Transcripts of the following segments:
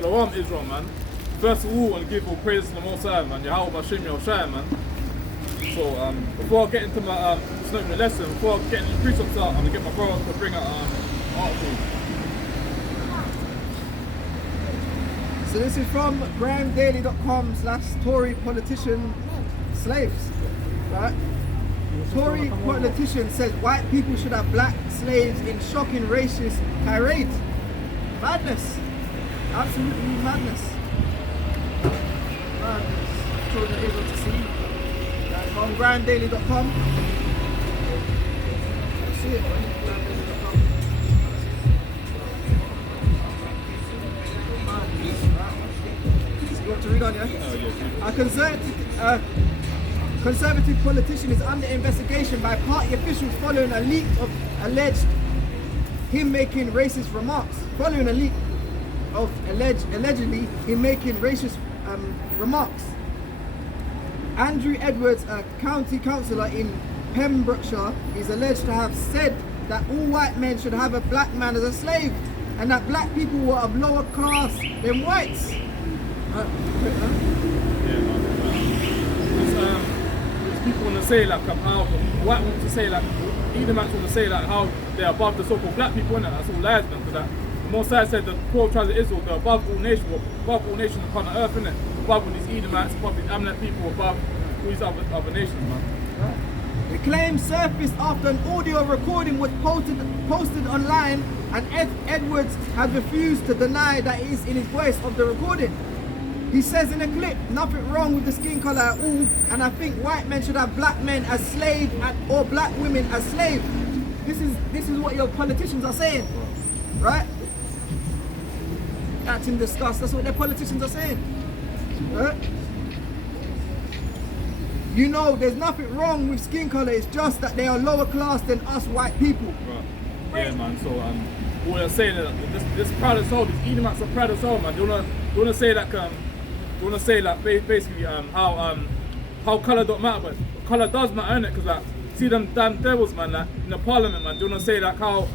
Shalom, Israel, man. First of all, I want to give all praises to the Most High, man. Yahweh Bashim Yoshai, man. So, before I get into my lesson, before I get into the precepts out, I'm going to get my brother to bring out article. So this is from GrahamDaily.com/Tory politician slaves, right? Tory politician says white people should have black slaves in shocking racist tirade. Madness. Absolutely madness. Madness. Children are able to see. That's on GrahamDaily.com. See it, man. GrahamDaily.com. You want to read on, yeah? A conservative politician is under investigation by party officials following a leak of alleged him making racist remarks. Following a leak of allegedly him making racist remarks. Andrew Edwards, a county councillor in Pembrokeshire, is alleged to have said that all white men should have a black man as a slave, and that black people were of lower class than whites. People want to say like how white want to say like Edomites want to say like how they're above the so-called black people, innit? That's all lies, man. Because that the Most High said the 12 tribes of Israel, they're above all nations, above all nations upon the earth, innit? Above all these Edomites, above these Amalek people, above all these other nations, man. The claim surfaced after an audio recording was posted online, and Edwards has refused to deny that it is in his voice of the recording. He says in a clip, nothing wrong with the skin color at all, and I think white men should have black men as slaves or black women as slaves. This is what your politicians are saying, right? Acting disgust, that's what their politicians are saying, right? You know, there's nothing wrong with skin color, it's just that they are lower class than us white people. Right. Yeah, man, so what they're saying is this proud of soul, these Edomites are proud of soul, man. They wanna say that basically how colour don't matter, but colour does matter, innit? Because like, see them damn devils, man, like in the parliament, man. They wanna say like how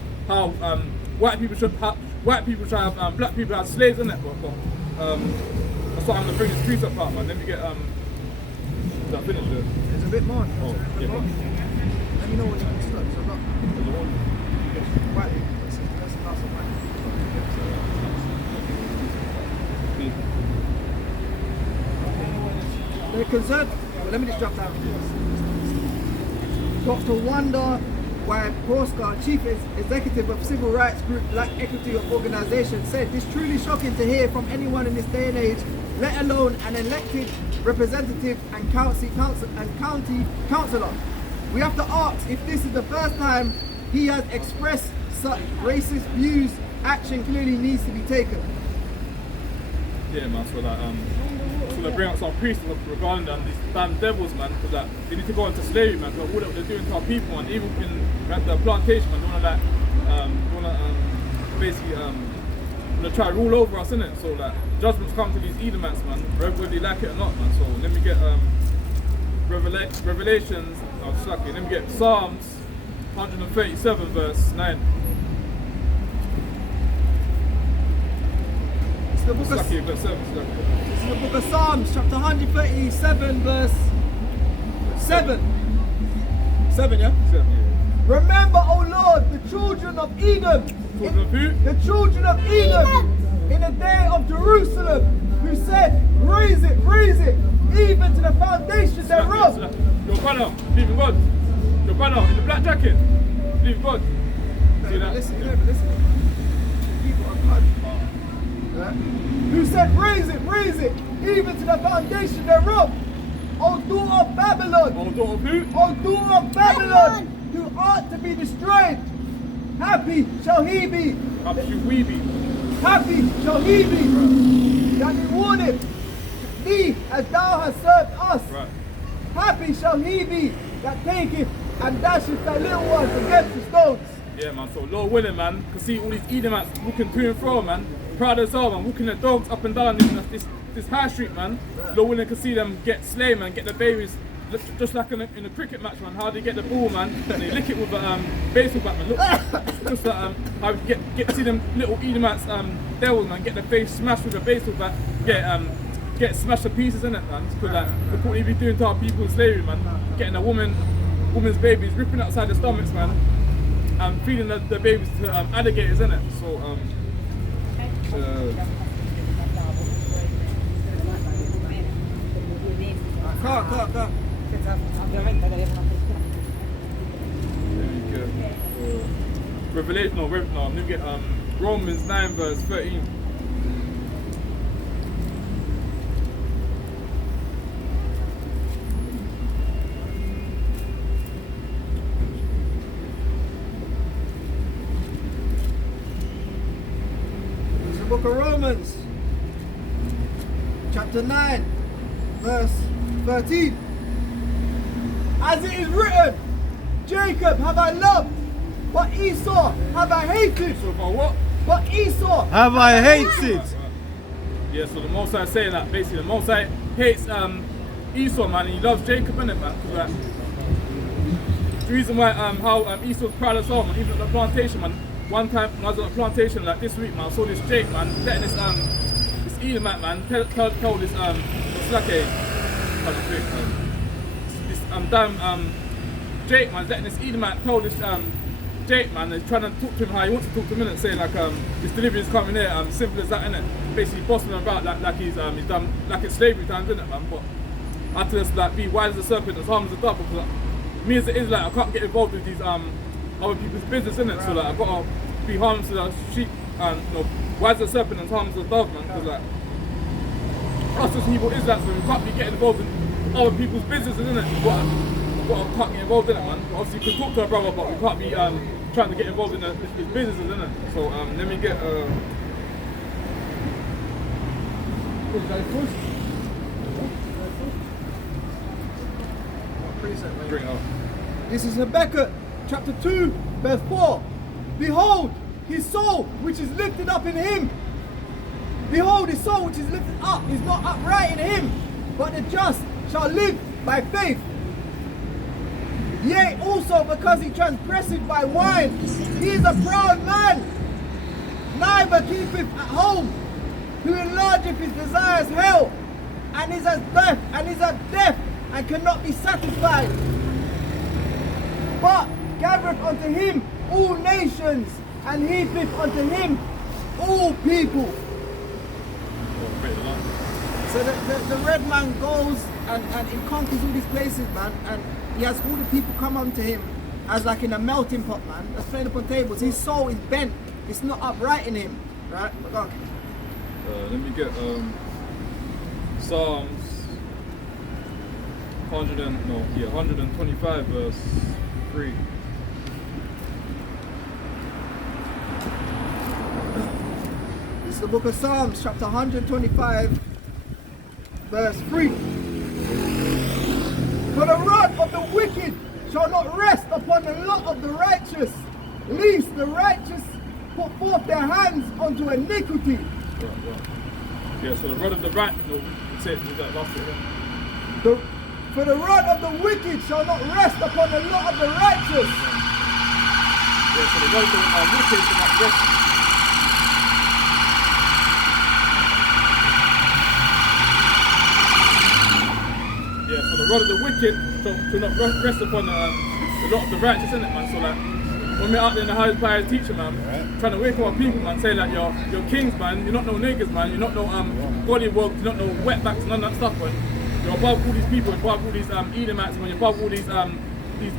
white people should have black people as slaves, innit? But that's why I'm gonna bring this piece up out, man. Let me get that finished. There's a bit more. Oh, yeah. Let me know what you're stuck. So look, white people. That's a class of white people. They're concerned. Well, let me just drop down. Dr. Wanda Wajkowska, Chief Executive of civil rights group Black Equity Organization, said, "It's truly shocking to hear from anyone in this day and age, let alone an elected representative and county councillor. We have to ask if this is the first time he has expressed such racist views. Action clearly needs to be taken." Yeah, man, so that so they bring out some priests regarding them, these damn devils, man, because that they need to go into slavery, man, because all that they're doing to our people, and even in the plantation, man, they wanna try to rule over us, innit? So that judgments come to these Edomites, man, whether they like it or not, man. So let me get Revelations. Let me get Psalms 137 verse 9. This is the book of Psalms, chapter 137, verse 7. 7, yeah? 7, yeah. Remember, O Lord, the children of Edom. Children of who? The children of Edom in the day of Jerusalem, who said, raise it, even to the foundation thereof. Your brother, believe in God. Your brother in the black jacket, believe in God. See that? Listen. People are God. Right? Who said, raise it, even to the foundation thereof. O daughter of Babylon. O daughter of who? O daughter of Babylon, who art to be destroyed. Happy shall he be. Happy shall we be. Happy shall he be. That rewarded thee as thou hast served us. Right. Happy shall he be that taketh and dasheth thy little ones against the stones. Yeah, man, so Lord willing, man, can see all these Edomites walking to and fro, man. Proud as hell, man, walking their dogs up and down this high street, man. Right. Lord willing, can see them get slain, man, get the babies, just like in a cricket match, man. How they get the ball, man, and they lick it with a baseball bat, man. Look, just how you get to see them little Edomites devils, man, get the face smashed with a baseball bat, get smashed to pieces in it, man. Because like, look what he be doing to our people in slavery, man. Getting a woman's babies, ripping outside the stomachs, man, and feeding the babies to alligators, in it. So Car. Revelation, I'm gonna get Romans 9 verse 13. It's the book of Romans, chapter 9, verse 13. As it is written, Jacob have I loved, but Esau have I hated. So for what? But Esau have I hated. Yeah, so the Most High saying that basically the Most High hates Esau, man, and he loves Jacob, innit, man? Like, the reason why how Esau's proud of Saul, man, even at the plantation, man. One time when I was at the plantation, like this week, man, I saw this Jake, man, letting this Edomite, man, tell this what's like this damn Jake, man, letting this Edomite tell this Jake, man, is trying to talk to him how he wants to talk to him, and saying like this delivery is coming here, simple as that, innit? Basically bossing him about like he's done like it's slavery times, innit, man? But I had to just like be wise as a serpent, as harmless as a dove, because like, me as it is, like I can't get involved with these other people's business, innit? Right. So like I've got to be harmless as a sheep and wise as a serpent and harmless as a dove, man. Because like us as Hebrew Israelites, we can't be getting involved in other people's businesses, innit? But I can't get involved in it, man. Obviously, you can talk to our brother, but we can't be trying to get involved in his businesses, innit? So let me get bring it up. This is Habakkuk chapter 2 verse 4. Behold, his soul which is lifted up in him. Behold, his soul which is lifted up is not upright in him, but the just shall live by faith. Yea, also because he transgresseth by wine, he is a proud man, neither keepeth at home, who enlargeth his desires hell, and is as deaf, and cannot be satisfied. But gathereth unto him all nations, and heapeth unto him all people. So the red man goes and he conquers all these places, man, and he has all the people come unto him as like in a melting pot, man. That's playing upon tables. His soul is bent. It's not upright in him, right? Go on. Let me get Psalms 125 verse 3. This is the book of Psalms, chapter 125, verse 3. For the rod of the wicked shall not rest upon the lot of the righteous, lest the righteous put forth their hands unto iniquity. Right. Yeah, so the rod of the right, that's it, that last bit, yeah. For the rod of the wicked shall not rest upon the lot of the righteous. Yeah, so the rod of the wicked shall not rest. Yeah, so the rod of the wicked shall not rest upon the lot of the righteous, isn't it, man? So like, when we're out there in the highest pious teacher, man, trying to wake up our people, man, say like you're kings, man, you're not no niggas, man, you're not no gollywog, you're not no wetbacks, none of that stuff, man. You're above all these people, you're above all these Edomites, man, you're above all these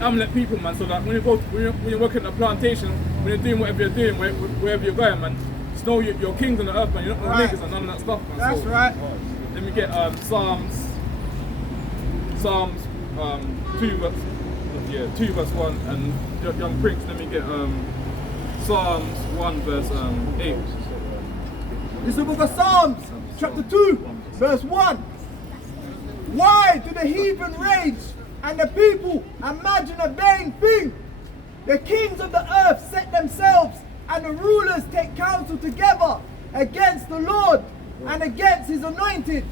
Amalek people, man. So that when you're working at a plantation, when you're doing whatever you're doing, wherever you're going, man, just know you're kings on the earth, man. You're not no niggas and none of that stuff, man. That's so, right. Let me get Psalms 2 verse 1, and young Prince, let me get Psalms 1 verse 8. This is the book of Psalms, chapter 2, verse 1. Why do the heathen rage and the people imagine a vain thing? The kings of the earth set themselves, and the rulers take counsel together against the Lord and against his anointed,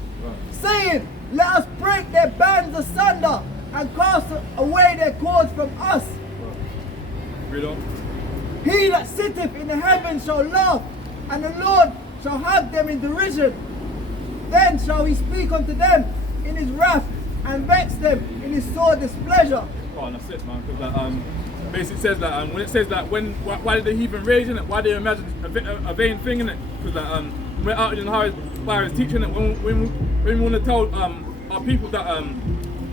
saying, let us break their bands asunder and cast away their cords from us. Read on. He that sitteth in the heavens shall laugh, and the Lord shall have them in derision. Then shall he speak unto them in his wrath, and vex them in his sore displeasure. Oh, and that's it, man. Because basically says that when it says that why did the heathen rage in it? Why do they imagine a vain thing in it? Because we're out in how his teaching it. When we want to tell our people that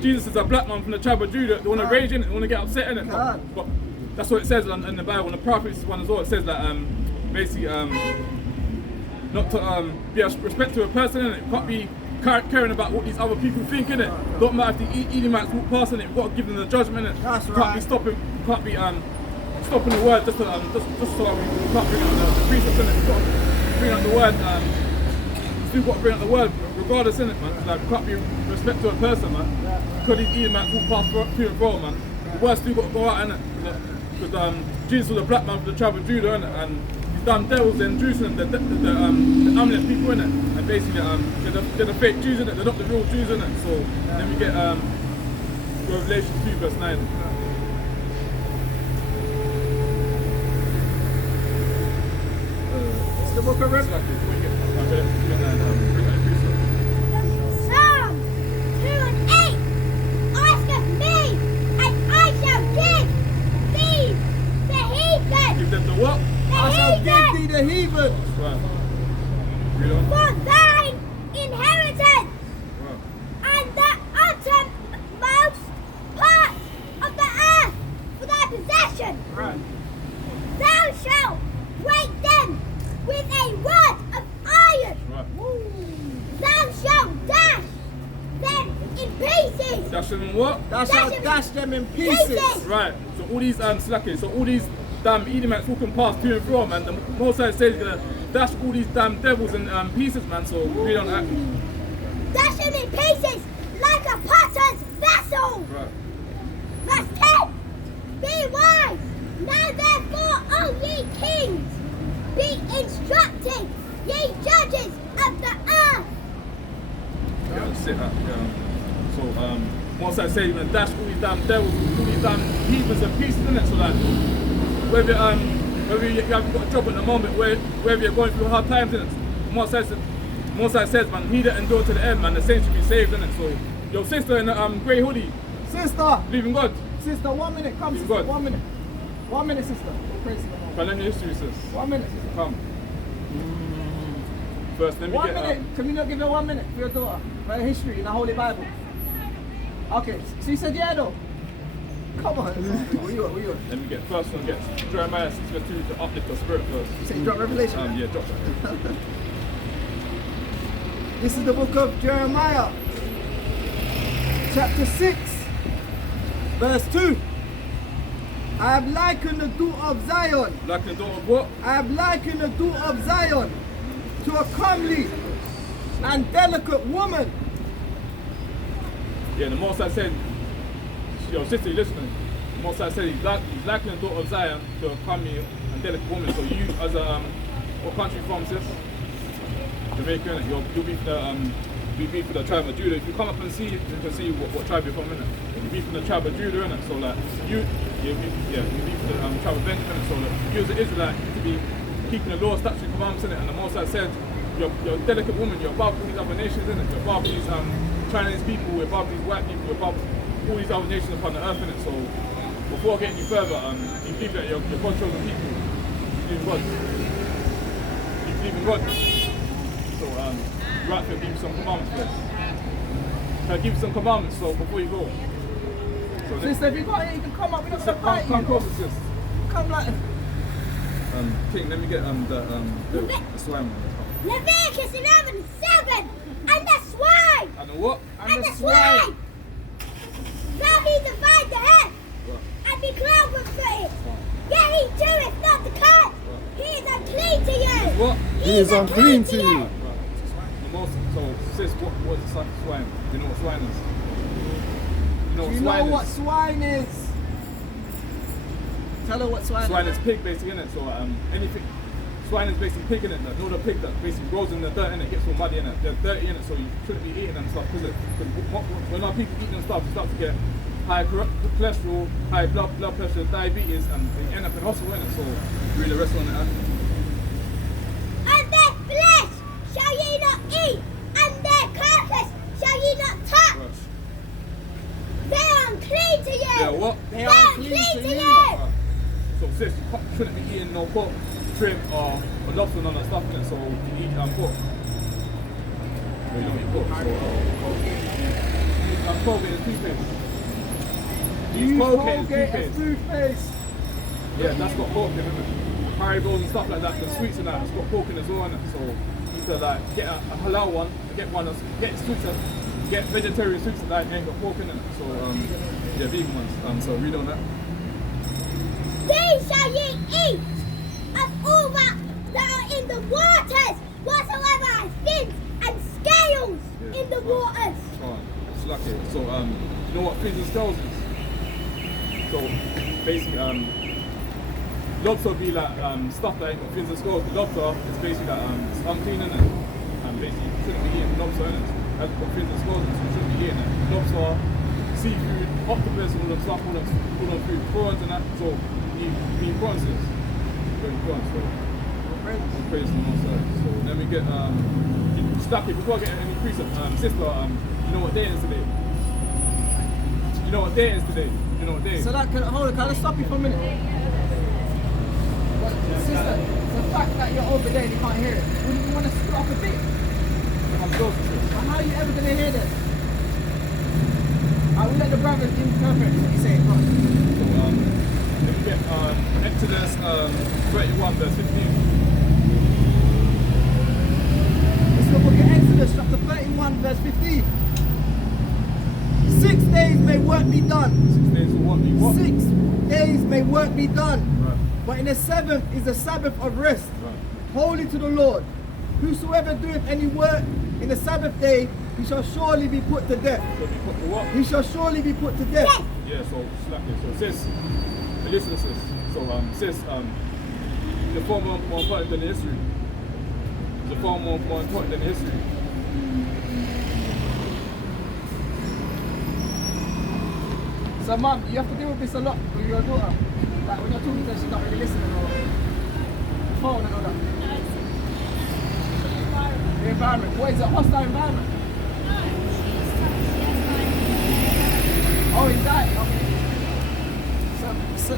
Jesus is a black man from the tribe of Judah, they want to rage in it, they want to get upset in it. But that's what it says in the Bible. In the prophets one as well, it says that basically not to be a respect to a person in it. You can't be caring about what these other people think in it. Don't matter if the Edomites walk past in it. You've got to give them the judgment in it. That's you right. can't be stopping. You can't be stopping the word just so we can't bring out the precepts in it. You've got to bring out the word. Still got to bring out the word regardless in it, man. It's like you can't be respect to a person, man. Because these Edomites walk past to and fro, man. The word still got to go out in it. Because Jesus was a black man from the tribe of Judah, innit? And these damn devils in Jerusalem, the Amalek people in it, and basically they're the fake Jews in it. They're not the real Jews in it. So then we get Revelation 2 verse 9. It's the book of Revelation. Psalm 2 and 8. Ask of me, and I shall give thee the heathen. Give them the what? I shall give thee the heathen. Right. Read on. For thine inheritance, Right. and the uttermost part of the earth for thy possession. Right. Thou shalt break them with a rod of iron. Right. Thou shalt dash them in pieces. Dash them in what? Thou shalt dash them in pieces. Right. So all these slackers, so all these damn Edomites walking past to and fro, man. The Most High says he's gonna dash all these damn devils in pieces, man. So read on that. Dash them in pieces like a potter's vessel. Right. Verse 10. Be wise. Now therefore, O ye kings, be instructed, ye judges of the earth. Yeah, that's it. Yeah. So Most High says he's gonna dash all these damn devils, all these damn heathens in pieces, innit? So that whether you haven't got a job at the moment, whether you're going through hard times, innit? Most High says, man, he that endure to the end, man, the saints should be saved, innit? So your sister in the grey hoodie, Sister, believe in God. sister, 1 minute. Come, You've sister, got- 1 minute. 1 minute, sister. Praise the Lord. Can I learn your history, sis? 1 minute, sister. Come. First, let me 1 get minute. Can you not give her 1 minute for your daughter? For her history in the Holy Bible. Okay, she said yeah though. Come on. Where you at? let me get first one. Get Jeremiah 6 verse 2 to uplift the spirit first. You say you drop Revelation? Yeah, drop that. This is the book of Jeremiah, chapter 6, verse 2. I have likened the daughter of Zion. Like the daughter of what? I have likened the daughter of Zion to a comely and delicate woman. Yeah, the Most High said, yo, sister, you listening? The Most High said he's liking the daughter of Zion to a comely and delicate woman. So you, as a what country you from, sis? Jamaica, innit? You'll be for the tribe of Judah. If you come up and see, you can see what tribe you're from, innit? You'll be from the tribe of Judah, innit? So like you'll be for the tribe of Benjamin. So like, you as an Israelite need to be keeping the law, statutes, and commandments, innit? And the Most High said, you're a delicate woman. You're above all these other nations, innit? You're above these Chinese people. You're above these white people. You're above all these other nations upon the earth, innit? So before getting any further, you believe that you're God's chosen people. You believe in God. You believe in God. So, right, to give you some commandments first. Can I give you some commandments so before you go? So Sister, if you got it, you can come up. We're not so going to fight come you. closer, sis. Come like... King, let me get the swine one. Leviticus 11:7. And the swine. And the what? And the swine. Thou he divide the earth. And be clothed with it. Yet he doeth not the cut. He is unclean to you. What? He is unclean to you. Right. The most, so, sis, what is a swine? Do you know what swine is? You know Do what you swine know what is? swine is? Tell her what swine Swine is. is pig, basically, innit? So, anything. Swine is basically pig, innit? You know the pig that basically grows in the dirt, innit? Gets all muddy, innit? They're dirty, innit? So you shouldn't be eating them stuff, because when our people eat them stuff, you start to get high cholesterol, high blood pressure, diabetes, and you end up in hospital, innit? So, read the rest on it. And their flesh put shrimp or lobster and all that stuff in it, so you eat pork. You don't eat pork. So Colgate is toothpaste. Use Colgate is Colgate as toothpaste. toothpaste. Yeah, that's got pork in it. Haribos and stuff like that, the sweets and that, it's got pork in as well in it. So you need to like get a halal one, get sweets, get vegetarian sweets that ain't got pork in it. So yeah, vegan ones. So read on that. These shall ye eat of all that are in the waters, whatsoever has fins and scales in the waters. Alright, it's lucky. So you know what fins and scales is? So basically lobster be like stuff that ain't got fins and scales. Lobster is basically like it's unclean in it. And basically you shouldn't be eating lobster in it. It hasn't got fins and scales, so you shouldn't be eating it. Lobster, seafood, octopus, all them stuff, all them food, prawns and that. So you eat prawns is prawns. So praise the Most High. So then we get Stucky, before I get any precept, sister, you know what day it is today? You know what day it is today? You know what day? So that can I stop you for a minute? Sister, the fact that you're over there and you can't hear it, wouldn't you want to scoot up a bit? I'm close to this. And how are you ever going to hear this? I will let the brothers interpret what you say. Go on. So then we get Exodus 31 verse 15. Let's look at Exodus chapter 31 verse 15. 6 days may work be done. 6 days will what be what? 6 days may work be done. Right. But in the seventh is the Sabbath of rest, Right. holy to the Lord. Whosoever doeth any work in the Sabbath day, he shall surely be put to death. So we put the what? He shall surely be put to death. Yeah, so slack it. So sis, listen to sis. So sis, the far more important than history. The far more important than history. So mum, you have to deal with this a lot with your daughter. Like when you're talking to her, she's not really listening or phone and all that. The environment. What is it? A hostile environment? Oh, he's died. Okay.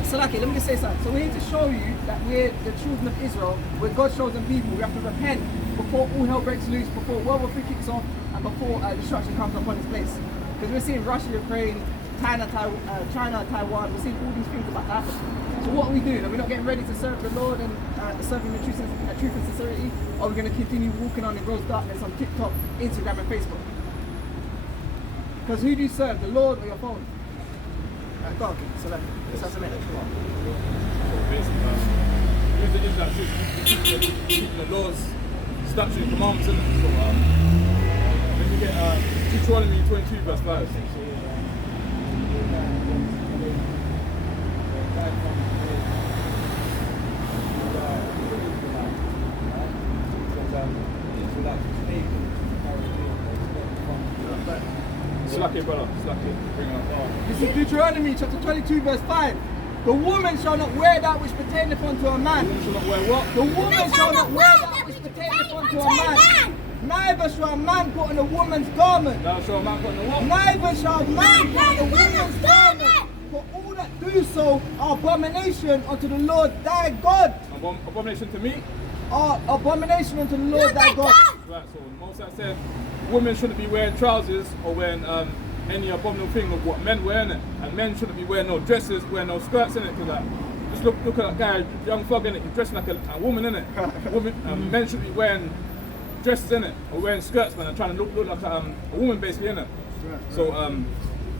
So Laki, let me just say something. So we need to show you that we're the children of Israel, we're God's chosen people. We have to repent before all hell breaks loose, before World War III kicks off, and before destruction comes upon this place. Because we're seeing Russia, Ukraine, China, Taiwan, we're seeing all these things about to happen. So what are we doing? Are we not getting ready to serve the Lord and serve Him in truth and sincerity? Or are we going to continue walking on in gross darkness on TikTok, Instagram and Facebook? Because who do you serve, the Lord or your phone? Go on, so let's have some minutes. So basically, use the Israel system, keeping the laws, statutes, and commandments in it. So then we get Deuteronomy 22 verse 5. Slack it, brother. Slack it. Bring it up. This is Deuteronomy chapter 22 verse 5. The woman shall not wear that which pertaineth unto a man. The woman shall not wear what? The woman shall not wear that which pertaineth unto a man. Neither shall a man put on a woman's garment. Thou shalt not put on the what? Neither shall a man put on a woman's garment. For all that do so are abomination unto the Lord thy God. Abomination to me? Are abomination unto the Lord thy God. Right, so Moses said women shouldn't be wearing trousers or wearing any abominable thing of what men wear in it. And men shouldn't be wearing no dresses, wearing no skirts in it. Because just look at that guy, young thug in it, he's dressing like a woman in it. Men should be wearing dresses in it or wearing skirts, man, and trying to look like a woman basically in it. So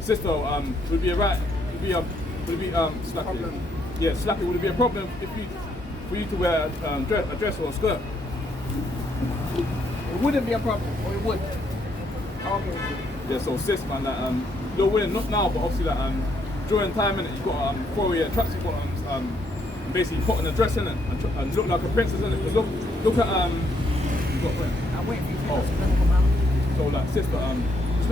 sister, would it be right? Would it be slacky? Yeah, slacky. Would it be a problem for you to wear a dress or a skirt? It wouldn't be a problem, or it would. Okay. Yeah, so sis, man, that you're winning not now, but obviously that during time in it, you've got throw-away tracksuit bottoms, basically put on a dress in it and look like a princess in it. Because look at I'm waiting for you to so like sister, just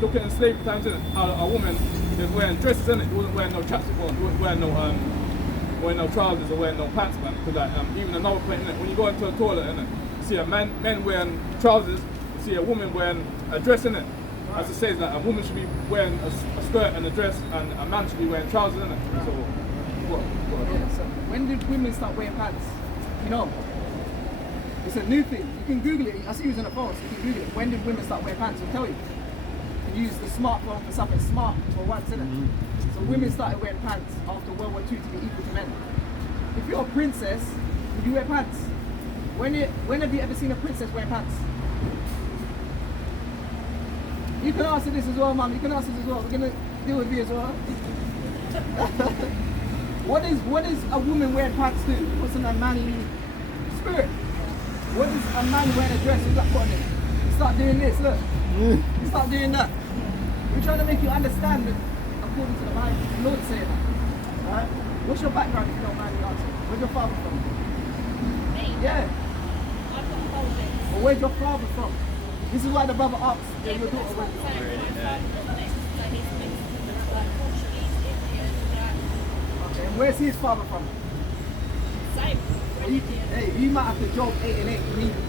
look at enslaved times in it. A woman is wearing dresses in it. She wasn't wearing no tracksuit bottoms. She wasn't wearing no trousers or wearing no pants, man. Because like even another point in it, when you go into a toilet in it, you see a men wearing trousers. You see a woman wearing a dress in it. As it says that a woman should be wearing a skirt and a dress, and a man should be wearing trousers in it. So what? When did women start wearing pants? You know? It's a new thing. You can Google it. I see you using a phone, so you can Google it. When did women start wearing pants? I'll tell you. You can use the smartphone for something smart for once, innit? So women started wearing pants after World War II to be equal to men. If you're a princess, would you wear pants? When have you ever seen a princess wear pants? You can answer this as well, Mum. You can answer this as well. We're gonna deal with you as well. What is a woman wearing pants do? What's in a manly spirit? What is a man wearing a dress with that put on it? You start doing this, look. You start doing that. We're trying to make you understand that according to the Bible. The Lord saying that. Alright? What's your background if you don't mind me asking? Where's your father from? Me? Yeah. I've got holdings. Well, where's your father from? This is why the brother asks Yeah, your but daughter that's went. what I'm saying. My son was mixed, so he's mixed with like Portuguese, Indian, Okay, and where's his father from? same. Well, hey, you might have to Job 8 and 8,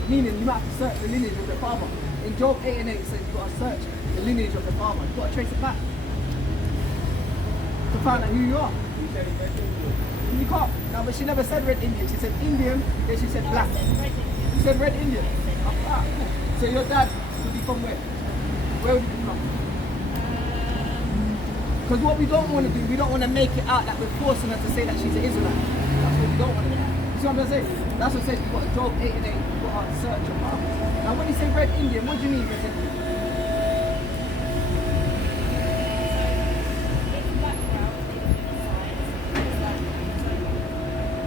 meaning you might have to search the lineage of your father. In Job 8 and 8 it says you've got to search the lineage of your father. You've got to trace it back to find out who you are. You can't. No, but she never said red Indian. She said Indian, then she said No, black. I said red Indian. You said red Indian. Ah, cool. So your dad would be from where? Where would he be from? Because what we don't want to do, we don't want to make it out that we're forcing her to say that she's an Israelite. That's what we don't want to do. You see what I'm saying? That's what I said. You've got Job 8 and 8. You've got to search your father. Now when you say red Indian, what do you mean red Indian?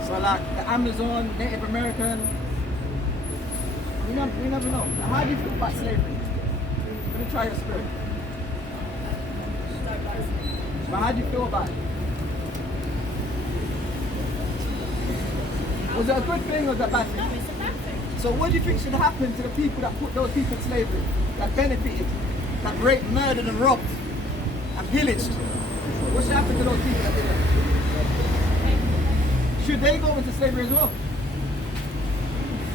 So like the Amazon, Native American, we never know. Now, how do you feel about slavery? Let me try your spirit. But how do you feel about it? Was it a good thing or was it a bad No, thing? it's a bad thing. So what do you think should happen to the people that put those people in slavery, that benefited, that raped, murdered and robbed and pillaged? What should happen to those people that did that? Should they go into slavery as well?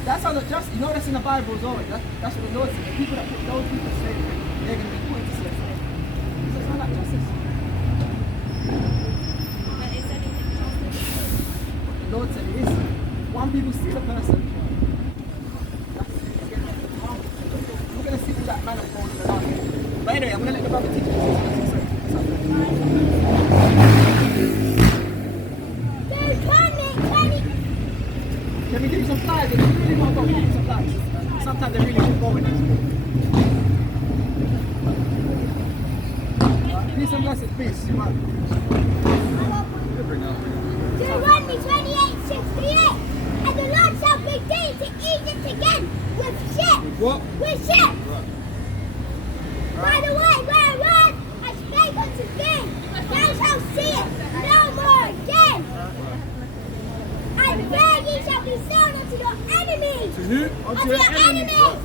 That's how the justice, you know that's in the Bible as well. That's what the Lord said. The people that put those people in slavery, they're going to be put into slavery. So it's not like justice. But is anything justice? The Lord said it is. One people steal a person. We're going to see what that man of God in the last day. But anyway, I'm going to let the brother teach us. Can we give you some flies? If you really want to go, give you some flies. Sometimes they really should go in this. Peace and blessings, peace. Deuteronomy 28:68. And the Lord shall bring thee to Egypt again with ships. What? With ships. By the way, whereas I spake unto thee, thou shalt see it no more again. And there ye shall be sold unto your enemies. To who? Unto your enemies.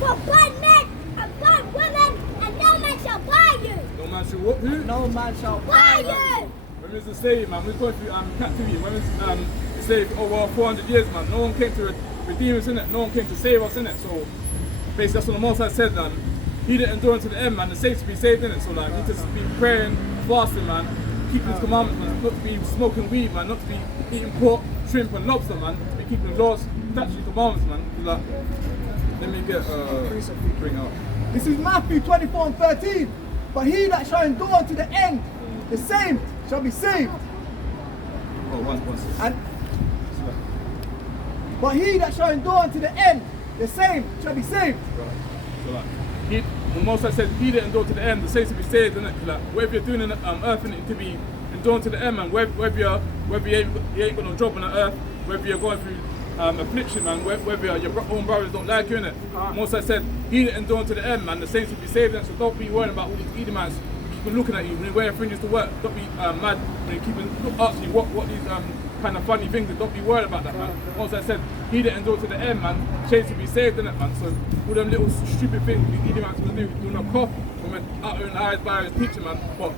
For bad men and bad women, and no man shall buy you. No man should what? Who? No man shall Buy you. When we was a slave, man, we was going through captivity. When we was slave over 400 years, man, no one came to redeem us, innit? No one came to save us, innit? So basically that's what the Most High said, man. He didn't endure unto the end, man. The saints to be saved, innit? So like, we need to be praying, fasting, man, keeping his commandments, man. Not to be smoking weed, man. Not to be eating pork, shrimp, and lobster, man. To be keeping laws, statute, commandments, man. Like, let me get bring out. This is Matthew 24 and 13. But he that shall endure to the end, the same shall be saved. Oh, one second. But he that shall endure unto the end, the same shall be saved. Right. So like, the Most High said, he didn't endure to the end, the saints to be saved, innit? Like, whatever you're doing on earth, innit, to be enduring to the end, man. Whether you ain't got no job on the earth, whether you're going through affliction, man, whether your own brothers don't like you, innit? Most High said, he didn't endure to the end, man. The saints will be saved, innit? So don't be worrying about all these Edomites keeping looking at you when you're wearing fringes to work. Don't be mad when you're keeping asking you what these kind of funny things, and don't be worried about that, man. Most High said, he didn't endure to the end, man. Saints will be saved, innit, man? So all them little stupid things these Edomites will do, doing a cough from out in eyes by his teacher, man. But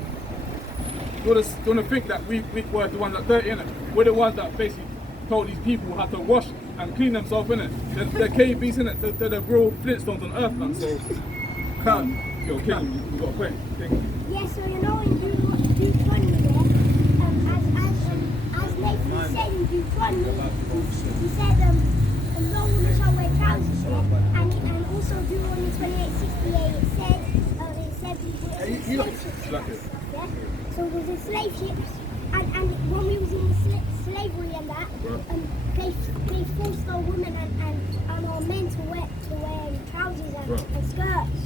don't think that we were the ones that dirty, innit? We're the ones that basically told these people how to wash and clean themselves, innit? They're cave beasts, innit? They're the real Flintstones on earth, man. So, yo, King, you got a point, King. Yes, so you know in Deuteronomy, Nathan said in Deuteronomy, he said, no woman shall wear trousers there. And also Deuteronomy 28:68, it said we were in slave ships. Yeah? So we was in slave ships, and when we was in slavery and that, they forced our women and our men to wear trousers and skirts.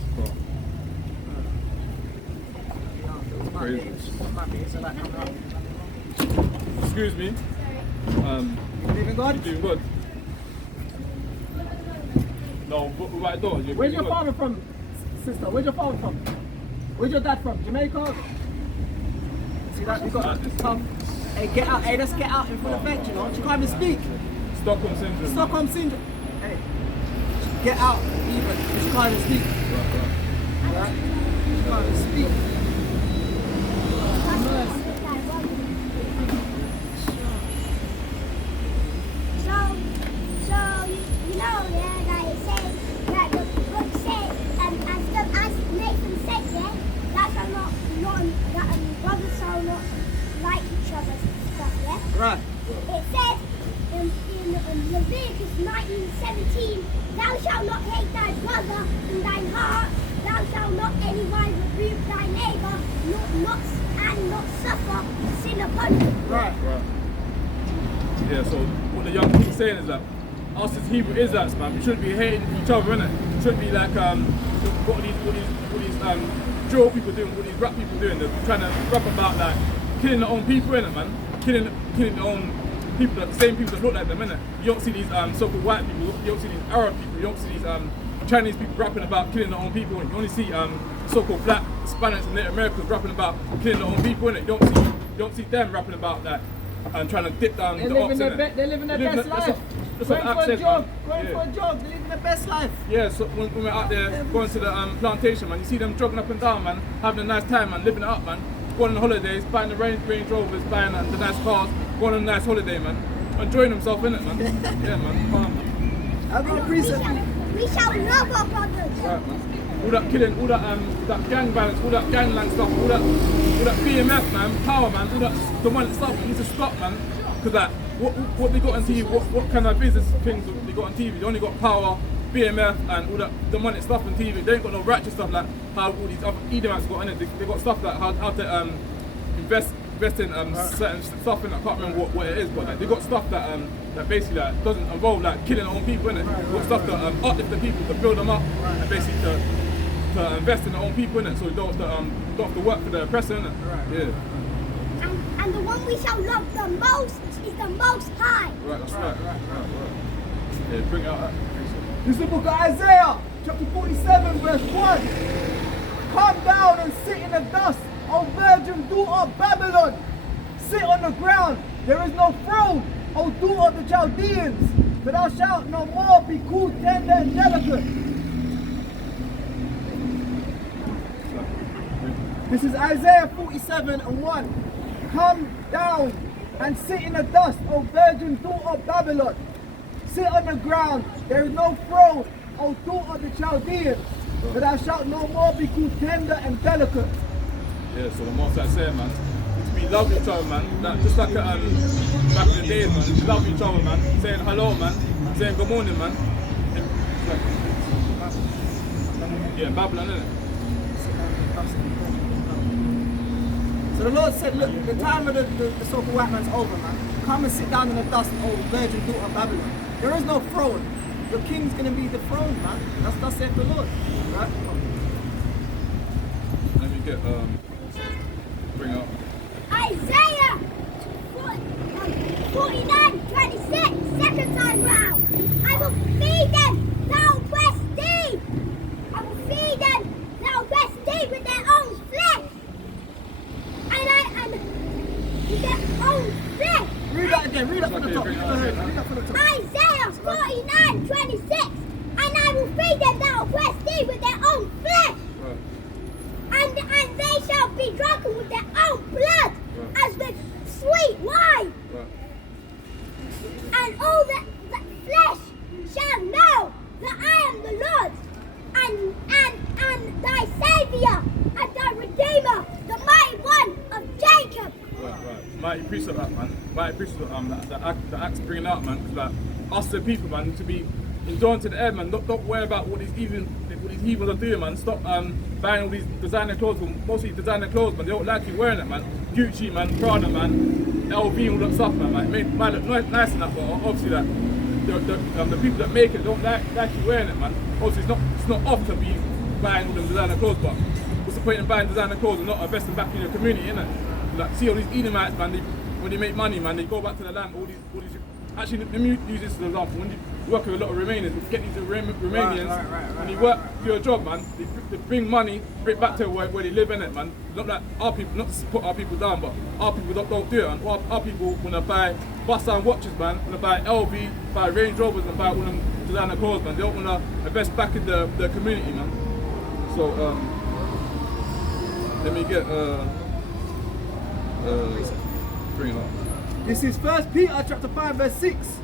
Crazy. Excuse me. Believing God? You doing good? No, but right door. Where's your father from, sister? Where's your father from? Where's your dad from? Jamaica? See that? We got tough. Hey, get out. Hey, let's get out in full effect, you know. You can't even speak. Stockholm syndrome. Stockholm syndrome. Hey, get out even. You can't even speak. Right? You can't even speak. Brothers shall not like each other and stuff, yeah? Right. It says in Leviticus 19:17, thou shalt not hate thy brother in thine heart, thou shalt not anywise rebuke thy neighbor, not suffer sin upon him. Right. Yeah, so what the young king's saying is that us as Hebrew Israelites, man, we shouldn't be hating each other, innit? We shouldn't be like what these drill people doing, what these rap people doing. They're trying to rap about like killing their own people, innit, man? Killing their own people, the same people that look like them, innit? You don't see these so-called white people, you don't see these Arab people, you don't see these Chinese people rapping about killing their own people, and you only see so-called black, Spanish and Native Americans rapping about killing their own people, innit? You don't see them rapping about that and trying to dip down the ox, innit? They're living their best life. That's what Going the for a accent, job. man. Going for a job. They're living their best life. Yeah, so when we're out there going to the plantation, man, you see them jogging up and down, man, having a nice time, man, living it up, man, going on holidays, buying the Range Rovers, buying the nice cars, going on a nice holiday, man, enjoying themselves, innit, man? Yeah, man, calm, man. I've got a precept. We shall love our brothers. Right, man. All that killing, all that gang violence, all that gangland stuff, all that BMF, man, power, man, all that demonic stuff, it needs to stop, man, because that. What they got on TV, what kind of business things they got on TV? They only got power, BMF and all that demonic stuff on TV. They ain't got no righteous stuff like how all these other Edomites got in it. They got stuff like how to invest in certain stuff, and I can't remember what it is, but like, they got stuff that basically doesn't involve like killing their own people, innit? They got stuff that uplift the people, to build them up, and basically to invest in their own people, innit? So you don't have to work for the oppressor, innit? Yeah. And the one we shall love the most is the Most High. Right, that's right. Yeah, bring it out. This is the book of Isaiah, chapter 47, verse 1. Come down and sit in the dust, O virgin daughter of Babylon. Sit on the ground, there is no throne, O daughter of the Chaldeans. For thou shalt no more be called tender and delicate. This is Isaiah 47 and 1. Come down and sit in the dust, O virgin daughter of Babylon. Sit on the ground, there is no throne, O daughter of the Chaldeans, but thou shalt no more be called tender and delicate. Yeah, so the most I say, man, we love each other, man. That, just like back in the days, man, we love each other, man. Saying hello, man. Saying good morning, man. Yeah, Babylon, innit? So the Lord said, look, the time of the so-called white man's over, man. Come and sit down in the dust, O virgin daughter of Babylon. There is no throne. Your king's going to be the throne, man. That's said the Lord. Right? Let me get, bring up. Isaiah 49:26, second time round. I will feed them, thou oppressed thee. I will feed them, thou oppressed thee with their own flesh. And with their own flesh. Read that again, read that from the top. Read that from the top. Isaiah 49:26, and I will feed them that oppress thee with their own flesh. Right. And they shall be drunken with their own blood, as with sweet wine. Right. And all the flesh shall know that I am the Lord, and thy Saviour, and thy Redeemer, the mighty one of Jacob. Right. Mighty priest of that, man. I appreciate the acts bringing out, man. Because like us the people, man, need to be enjoying to the end, man. Don't worry about what these heathens are doing, man. Stop buying all these designer clothes, mostly designer clothes, man. They don't like you wearing it, man. Gucci, man, Prada, man, LV, all that stuff, man. Like, it might look nice enough, but obviously that the people that make it don't like you wearing it, man. Obviously, it's not off to be buying all them designer clothes, but what's the point in buying designer clothes and not investing back in your community, innit? Like, see all these Edomites, man. When they make money, man, they go back to the land. All these. Actually, let me use this as an example. When you work with a lot of Romanians, get these Romanians, when you work for your job, man, they bring money, bring it back to where they live in it, man. Not like our people, not to put our people down, but our people don't do it. And our people wanna buy bust-down watches, man. Wanna buy LV, buy Range Rovers, and buy all them designer clothes, man. They don't wanna invest back in the community, man. So let me get bring it up. This is 1 Peter chapter 5 verse 6.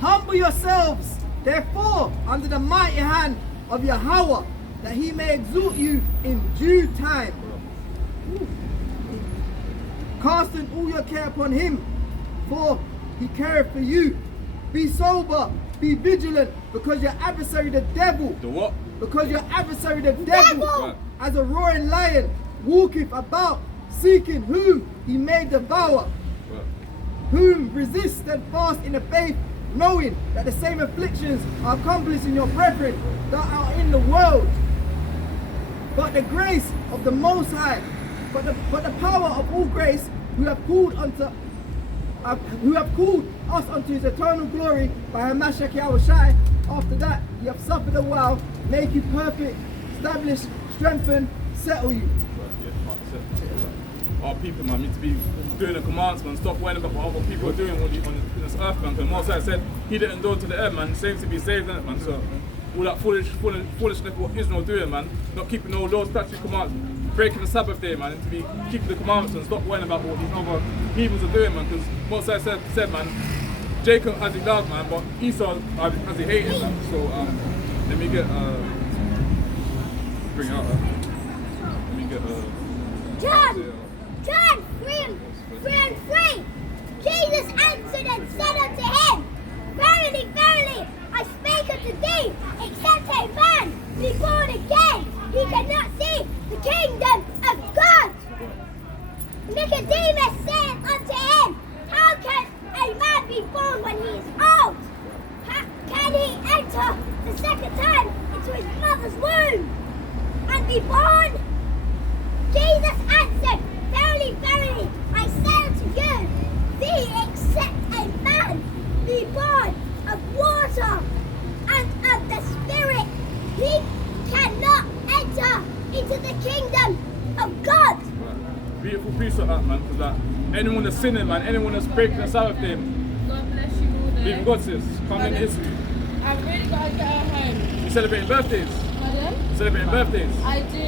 Humble yourselves, therefore, under the mighty hand of Yahweh, that he may exalt you in due time. Casting all your care upon him, for he careth for you. Be sober, be vigilant, because your adversary the devil. The what? Because your adversary the devil, Right. as a roaring lion, walketh about, seeking whom he may devour. Whom resist steadfast in the faith, knowing that the same afflictions are accomplished in your brethren that are in the world. But the grace of the Most High, but the power of all grace, who have called us unto his eternal glory by Hamashiach Yahushai. After that, you have suffered a while, make you perfect, establish, strengthen, settle you. Our people, man, need to be doing the commands, man. Stop worrying about what other people are doing on this earth, man. Because Moses said he didn't go to the end, man. Saves to be saved, innit, man. So all that foolishness what Israel doing, man. Not keeping no laws, statute, commands, breaking the Sabbath day, man. And to be keeping the commandments and stop worrying about what these other heathens are doing, man. Because Moses said, man, Jacob has he loved, man, but Esau has he hated, man. So let me get bring it out. Let me get John 3:3. Jesus answered and said unto him, Verily, verily, I spake unto thee, except a man be born again, he cannot see the kingdom of God. Nicodemus said unto him, How can a man be born when he is old? Can he enter the second time into his mother's womb and be born? Jesus answered, Verily, verily, I say unto you, except a man be born of water and of the Spirit, he cannot enter into the kingdom of God. Beautiful piece of that, man. Because like, anyone that's sinning, man, anyone that's breaking the Sabbath day, God bless you all day. even God says, come in history. I've really got to get her home. You celebrating birthdays? Pardon? Celebrating birthdays? I do.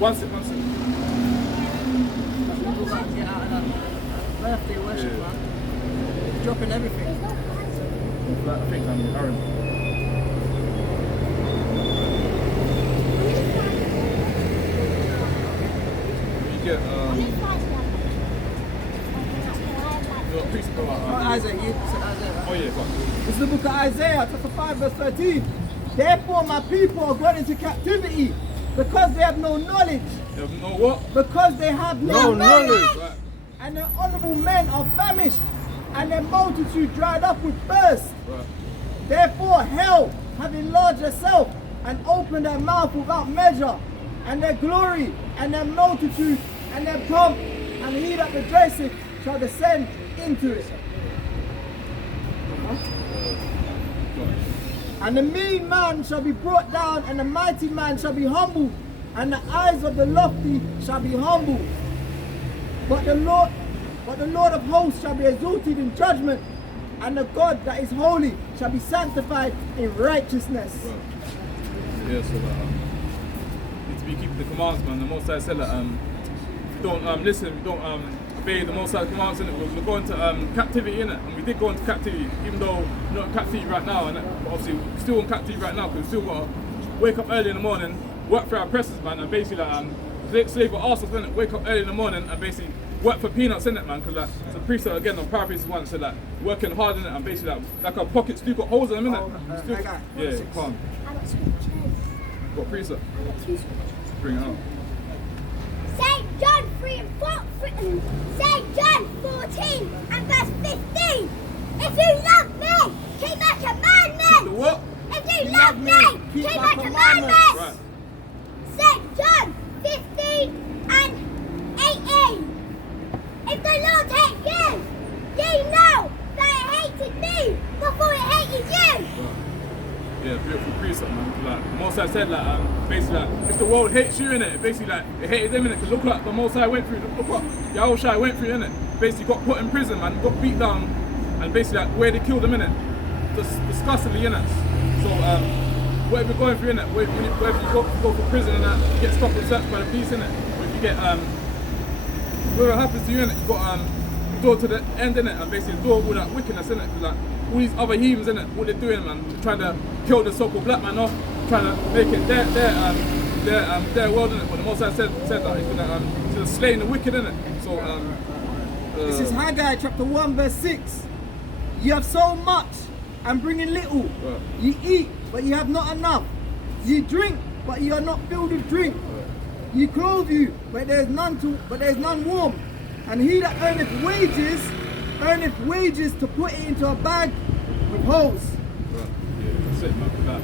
One sec. Birthday worship, man. Dropping everything. I think I'm Aaron. You get Isaiah, you said Isaiah. oh yeah, go on. This is the book of Isaiah, chapter 5, verse 13. Therefore my people are gone into captivity, because they have no knowledge. You have no what? Because they have no knowledge. Right. And their honorable men are famished, and their multitude dried up with thirst. Right. Therefore hell have enlarged herself, and opened her mouth without measure, and their glory, and their multitude, and their pomp, and he that rejoiceth shall descend into it. And the mean man shall be brought down, and the mighty man shall be humbled, and the eyes of the lofty shall be humbled. But the Lord of hosts shall be exalted in judgment, and the God that is holy shall be sanctified in righteousness. Right. Yeah, so need to be keeping the commands, man. The Most High said that if you don't listen, if you don't obey the Most High commands, we're going to captivity, innit? And we did go into captivity, even though we're not in captivity right now, and obviously we're still in captivity right now because we still got to wake up early in the morning, work for our oppressors, man, and basically slave were asked us, innit? Wake up early in the morning and basically work for peanuts, innit, man? Because like, the priest, again, on paraphrase one, said like, working hard, innit? And basically like our pockets still got holes in them, innit? Still, yeah, calm. I got scriptures. Got priest up. I got 2 scriptures. Bring it out. St. John 3 and 4, St. John 14 and verse 15. If you love me, keep my commandments. The what? If you love me, keep my commandments. Right. St. John 15 and 18. If the Lord hates you, ye know that it hated me before it hated you. Yeah, beautiful precept, man. Like, the Most High said, like, basically, like, if the world hates you, innit, basically, like, it hated them, innit, because look what the Most High went through, look what Yahushua went through, innit, basically got put in prison, man, got beat down, and basically, like, where they killed him, innit, disgustingly, innit, so, whatever you're going through, innit, wherever you go for prison, and that, you get stopped and searched by the police, innit, or if you get, whatever happens to you, innit, you got, door to the end, innit, and basically door with that wickedness, innit, because, like, all these other heathens, innit, what they're doing, man, they're trying to kill the so-called black man off, trying to make it their world, innit, but the Most High said that he's gonna slay the wicked, innit, so, This is Haggai chapter 1 verse 6. You have so much and bring in little. Right. You eat, but you have not enough. You drink, but you are not filled with drink. You clothe you, but there is none warm. And he that earneth wages to put it into a bag with holes. right. Yeah, that's it, man, like,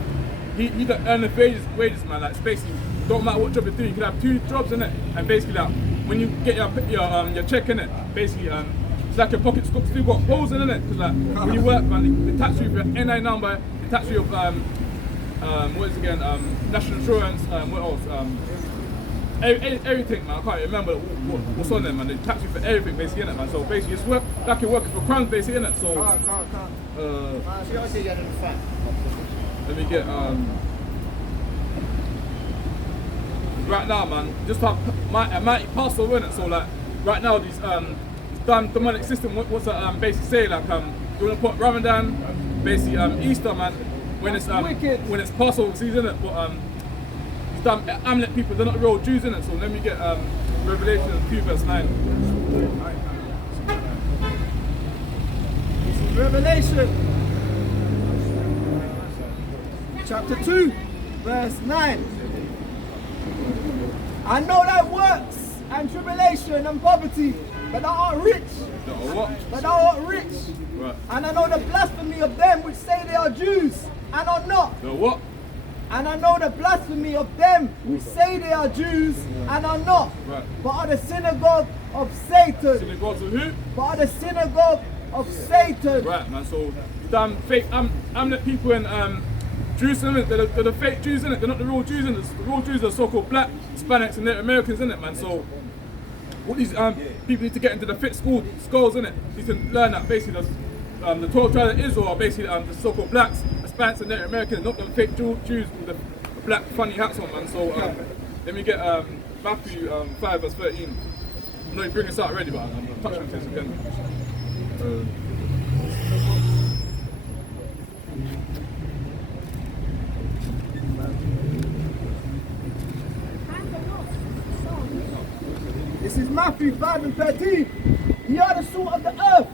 he that earn the wages, man, like, it's basically, don't matter what job you're doing, you can have 2 jobs, innit, and basically, like, when you get your check, innit, basically, it's like your pocket's still got holes in it, because like when you work, man, they tax you for your NI number, they tax you with what is it again, national insurance, what else, everything, man. I can't remember what's on there, man. They tax you for everything, basically, innit, man. So basically, it's work like you're working for crumbs, basically, innit. So let me get right now, man. Just have mighty Passover, innit. So like right now, these damn demonic system, what's that basically say, like you wanna put Ramadan, basically Easter, man, when it's Passover season, innit, but these damn Amalek people, they're not real Jews, innit, so let me get Revelation 2 verse 9. This is Revelation chapter 2 verse 9. I know thy works and tribulation and poverty, but thou art rich. But thou art rich. Right. And I know the blasphemy of them which say they are Jews and are not. The what? And I know the blasphemy of them which say they are Jews and are not. Right. But are the synagogue of Satan. Synagogues of who? But are the synagogue of Satan. Right, man. So damn fake Amalek people in Jerusalem, they're the fake Jews, innit? They're not the real Jews, innit? The real Jews are so-called black, Hispanics, and Native Americans, innit, man? So what these people need to get into the fit schools, innit? Need to learn that basically the 12 tribes of Israel are basically the so-called blacks, Hispanics, and Native Americans, not the fake Jews with the black funny hats on, man. So let me get Matthew 5 verse 13. I know you bring this out already, but I'm touching on this again. This is Matthew 5 and 13. Ye are the salt of the earth.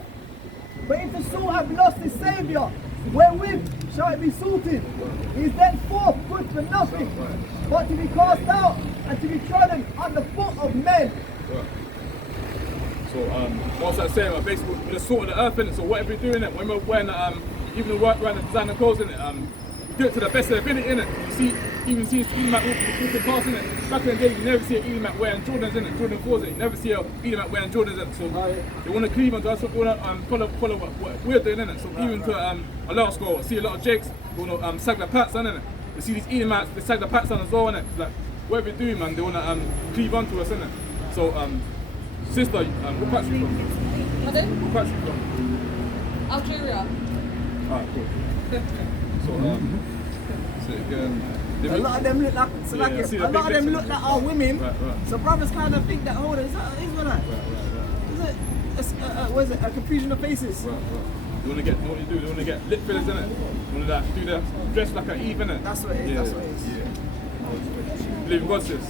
But if the salt have lost its saviour, wherewith shall it be salted? It is thenceforth good for nothing, but to be cast out and to be trodden under foot of men. Right. So what's that saying? Basically, we're the salt of the earth, innit? So whatever you're doing, when we're wearing even the work around the designer clothes, innit? Do it to the best of their ability, innit? You even see Edomat walking past, innit? Back in the day, you never see an Edomat wearing Jordans, innit? Jordan 4s, innit? You never see an Edomat wearing Jordans, innit? So they want to cleave onto us, they want to follow what we're doing, innit? So even to a lot of school, see a lot of Jakes, they want to sag their pats on, innit? You see these Edomats, they sag their pats on as well, innit? Like, whatever you do, man, they want to cleave onto us, innit? So, sister, what patch you from? Pardon? What patch you from? Algeria. Alright, cool. So, A lot of them look like a lot of them look like our women. Right. So brothers kind of think that, hold on, is that Israelite? Is it what is it? A confusion of faces. Right. You want to get, what you do? You want to get lip fillers, innit? You want to do the dress like an Eve, innit? That's what it is. Yeah. That's what it is. Yeah. Believe in God, sis.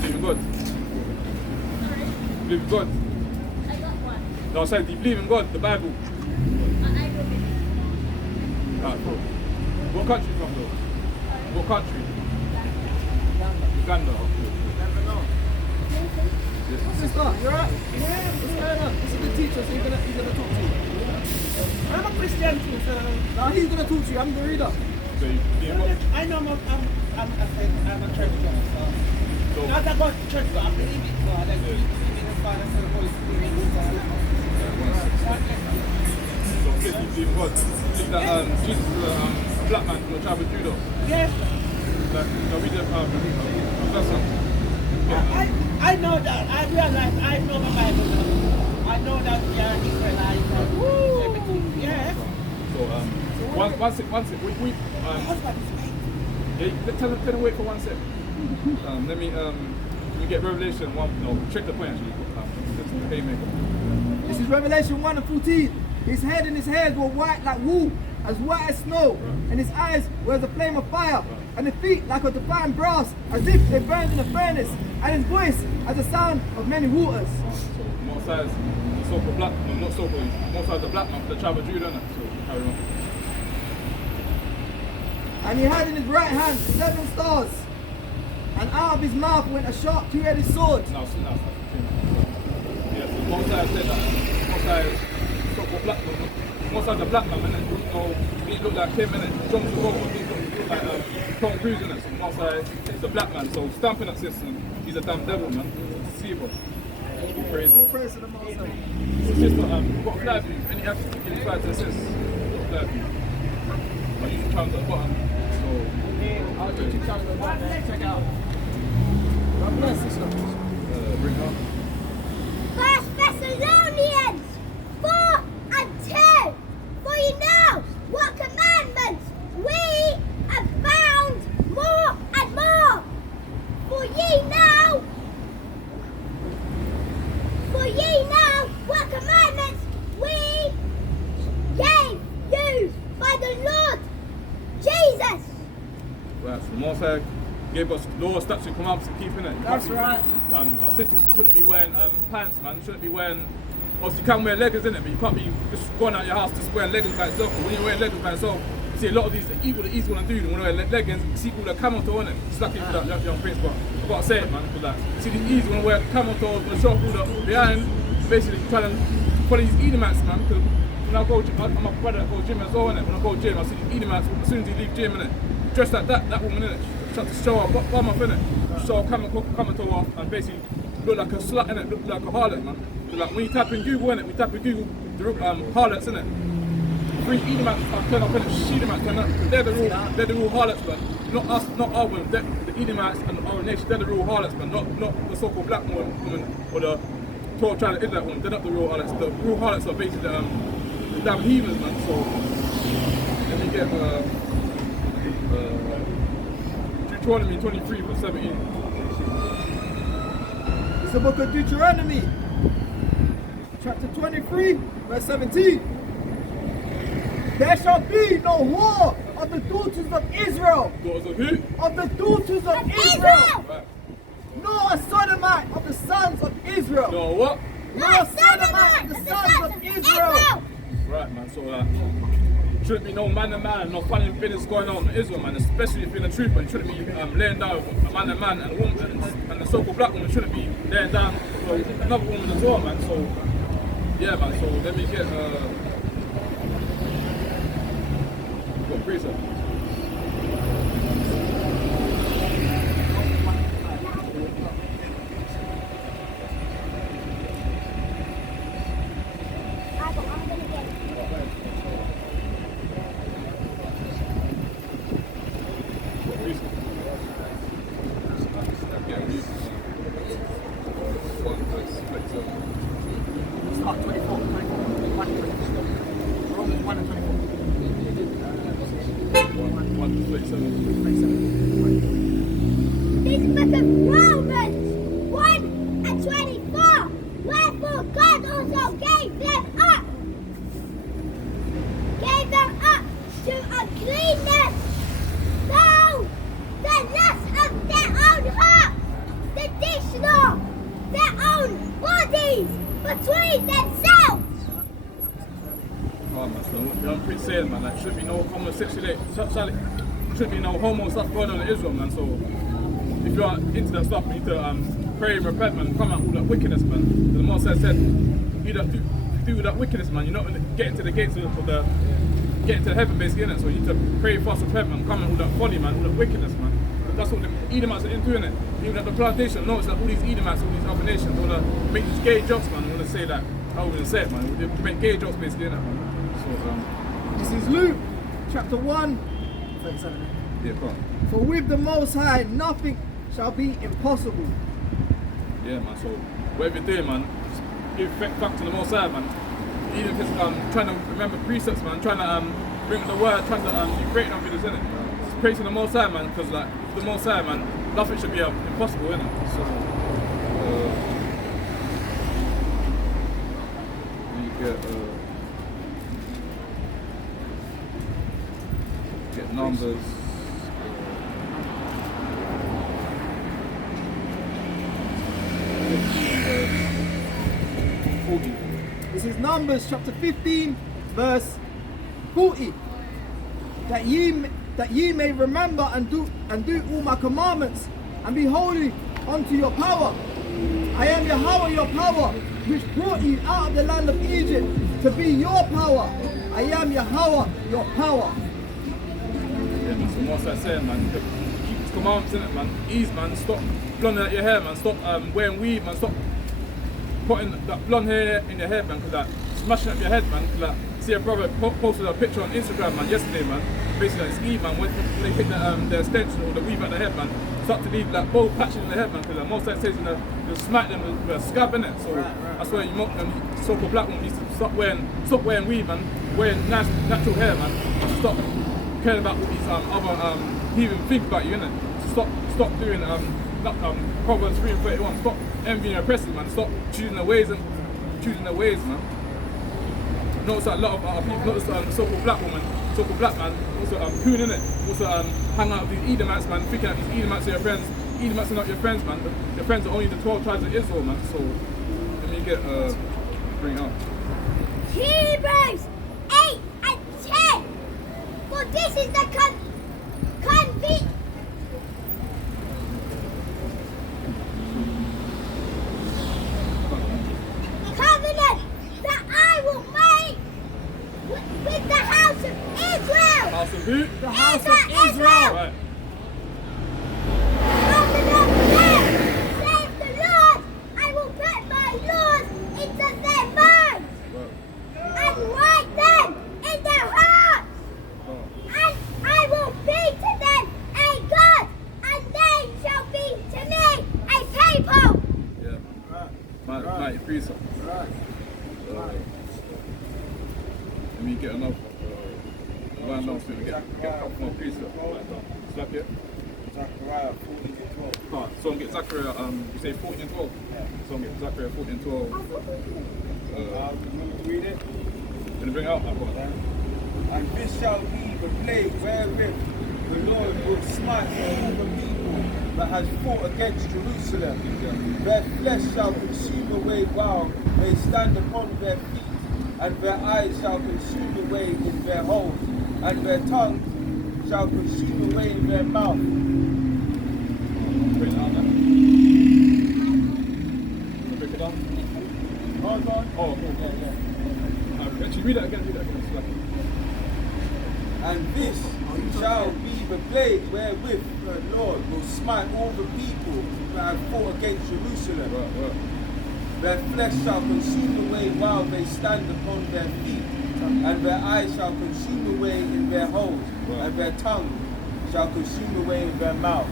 Believe in God. Sorry. Believe in God. I got one. No, I said, do you believe in God, the Bible? I do it. Alright, cool. What country from though? What country? Uganda. Oh, cool. Never know. Yes. Sister, you're right. What's going on? This is the teacher, so he's gonna talk to you. I'm a Christian too, so Now he's gonna talk to you. I'm the reader. So you believe in God? I know I'm a church girl, so So, not about church, but I believe it, so I like believe in the Father, Son, and Holy Spirit. so please, you believe in God. You believe that Jesus is a black man from the tribe of Judah. Yes, Like, we read Professor. I know that. I realize I know my Bible now. I know that we are Israelites and everything. Yeah. So, one sec. We Husband is right. yeah, tell them wait for 1 sec. Let me get Revelation 1. No, check the point actually. That's the haymaker. This is Revelation 1 and 14. His head and his hairs were white like wool, as white as snow, and his eyes were as a flame of fire, and his feet like a divine brass, as if they burned in a furnace, and his voice as the sound of many waters. So more size, the so-called black, no, not so-called, more size the black man for the tribe of Judah, innit? So carry on. And he had in his right hand 7 stars, and out of his mouth went a sharp two-headed sword. Now, yeah, so more size said that, more size, so-called black man, more size the black man, innit? So he looked like him, innit? John Travolta, he looked like Tom Cruise, innit? So more size is the black man, so stamping that system, he's a damn devil, man. Deceiver. Crazy. All praise to the Most High. Sister, got a flag for you. Any action to give flag to assist? Got a flag for you. I usually come to the bottom. So, I'll teach you something about that. Check out. God bless this one. bring it up. 1 Thessalonians 4 and 2. For you know what commandments we have found more and more. For ye know what commandments we gave you by the Lord Jesus. Right, so Mosai gave us law, statutes, and commandments to keep in it. That's right. Our sisters shouldn't be wearing pants, man. Shouldn't be wearing. Obviously, you can wear leggings in it, but you can't be just going out your house just wearing leggings by itself. But when you're wearing leggings by itself, you see a lot of these evil the easy one to do. They want to wear leggings. You see all the camel toe in it. It's lucky for that young prince, but I've got to say it, man. Because like, see the easy want to wear camel toe, want to show off all the behind. Basically, trying to follow these Edomites, man. Because when I go, I'm a brother that goes gym as well, innit? When I go gym, I see these Edomites as soon as he leave gym, innit? Dressed like that woman, innit? Trying to show her bum off, innit? Show her camel toe off and basically look like a slut, innit? Look like a harlot, man. So like when you type in Google, innit? We type in Google the harlots, innit? 3 Edomites turn up, innit? Shedemites turn up. They're the real harlots, man. Not us, not our women. The Edomites and our nation, they're the real harlots, man. Not the so-called black woman or the 12 tribe of Israel woman. They're not the real harlots. The real harlots are basically the damn heathens, man. So let me get Deuteronomy 23 verse 17. It's the book of Deuteronomy, chapter 23, verse 17. There shall be no war of the daughters of Israel. Daughters of who? Of the daughters of Israel. Israel. Right. Nor a sodomite of the sons of Israel. No what? Nor a sodomite of the sons of Israel. Right, man. So shouldn't be no man and man, no funny things going on in Israel, man. Especially if you're in the truth, man. You shouldn't be laying down with a man and a woman, and the so-called black woman shouldn't be laying down with another woman as well, man. So yeah, man. So let me get what precept? I'm gonna get it. Start 24, 24. between themselves. Oh man, so what I'm pretty saying, man, like should be no homosexuality, should be no homo stuff going on in Israel, man. So if you're into that stuff, you need to pray and repent, man, come out all that wickedness, man. The Most High said, you don't do that wickedness, man. You're not going to get into the gates of the get into heaven, basically, innit? So you need to pray, fast, repent, man. Come out all that folly, man, all that wickedness, man. That's what the Edomites are into, innit? Even at the plantation, no, it's like all these Edomites, all these other nations, all the make these gay jokes, man. I want to say that. I wouldn't say it, man. They make gay jokes, basically, innit, man. So, This is Luke, chapter 1, 37. yeah, come on. For with the Most High, nothing shall be impossible. Yeah, man. So whatever you're doing, man, just give thanks to the Most High, man. Even if it's trying to remember precepts, man, trying to bring the word, trying to be great on videos, innit? Just praising the Most High, man, because like the Most High, man, nothing should be impossible, innit? So you get numbers. This is Numbers chapter 15, verse 40. That ye may remember and do all my commandments, and be holy unto your power. I am Yahweh your power, which brought you out of the land of Egypt to be your power. I am Yahweh your power. Yeah, that's what Most High saying, man. Keep his commandments in it, man. Ease, man. Stop blonding out your hair, man. Stop wearing weave, man. Stop putting that blonde hair in your head, man. Cause like smashing up your head, man. Cause like see a brother posted a picture on Instagram, man, yesterday, man. Basically, like, it's Eve, man. When they take the extension or the weave out the head, man, start to leave like bold patches in the head, man. Cause like, Most High says you smack them with a scab in it. So that's why so-called black women need to stop wearing weave, man. Wearing natural hair, man. Stop caring about what these other people think about you, innit? Stop doing Proverbs 3 and 31. Stop envying your oppressors, man. Stop choosing the ways, man. Notice that a lot of people, notice so-called black woman, so-called black man, also coon, innit? Also hang out with these Edomites, man, thinking that these Edomites are your friends. Edomites are not your friends, man. Your friends are only the 12 tribes of Israel, man. So let me get bring it up. Hebrews 8 and 10. For this is the covenant that I will make with the house of Israel. House of who? The house of Israel. Right. After them, saith the Lord, I will put my laws into their minds and write them in their hearts. And I will be to them a God, and they shall be to me a people. Yeah. Mighty precept. Let me get another one now so we get a couple more precepts. Slap it. Zechariah 14 and 12. Alright, so I'm get Zechariah, you say 14 and 12? So I'm get Zechariah 14 and 12. Can you read it? Can you bring it up? I've got that. And this shall be the plague wherewith the Lord will smite all the people that has fought against Jerusalem. Their flesh shall consume away while they stand upon their feet, and their eyes shall consume away in their holes, and their tongue shall consume away in their mouth. Bring it up then. Break it down. Hold on. Oh, cool. Yeah. Actually, read that again. Slap it. And this shall be the plague wherewith the Lord will smite all the people that have fought against Jerusalem. Right. Their flesh shall consume away while they stand upon their feet, and their eyes shall consume away in their holes, and their tongue shall consume away in their mouth.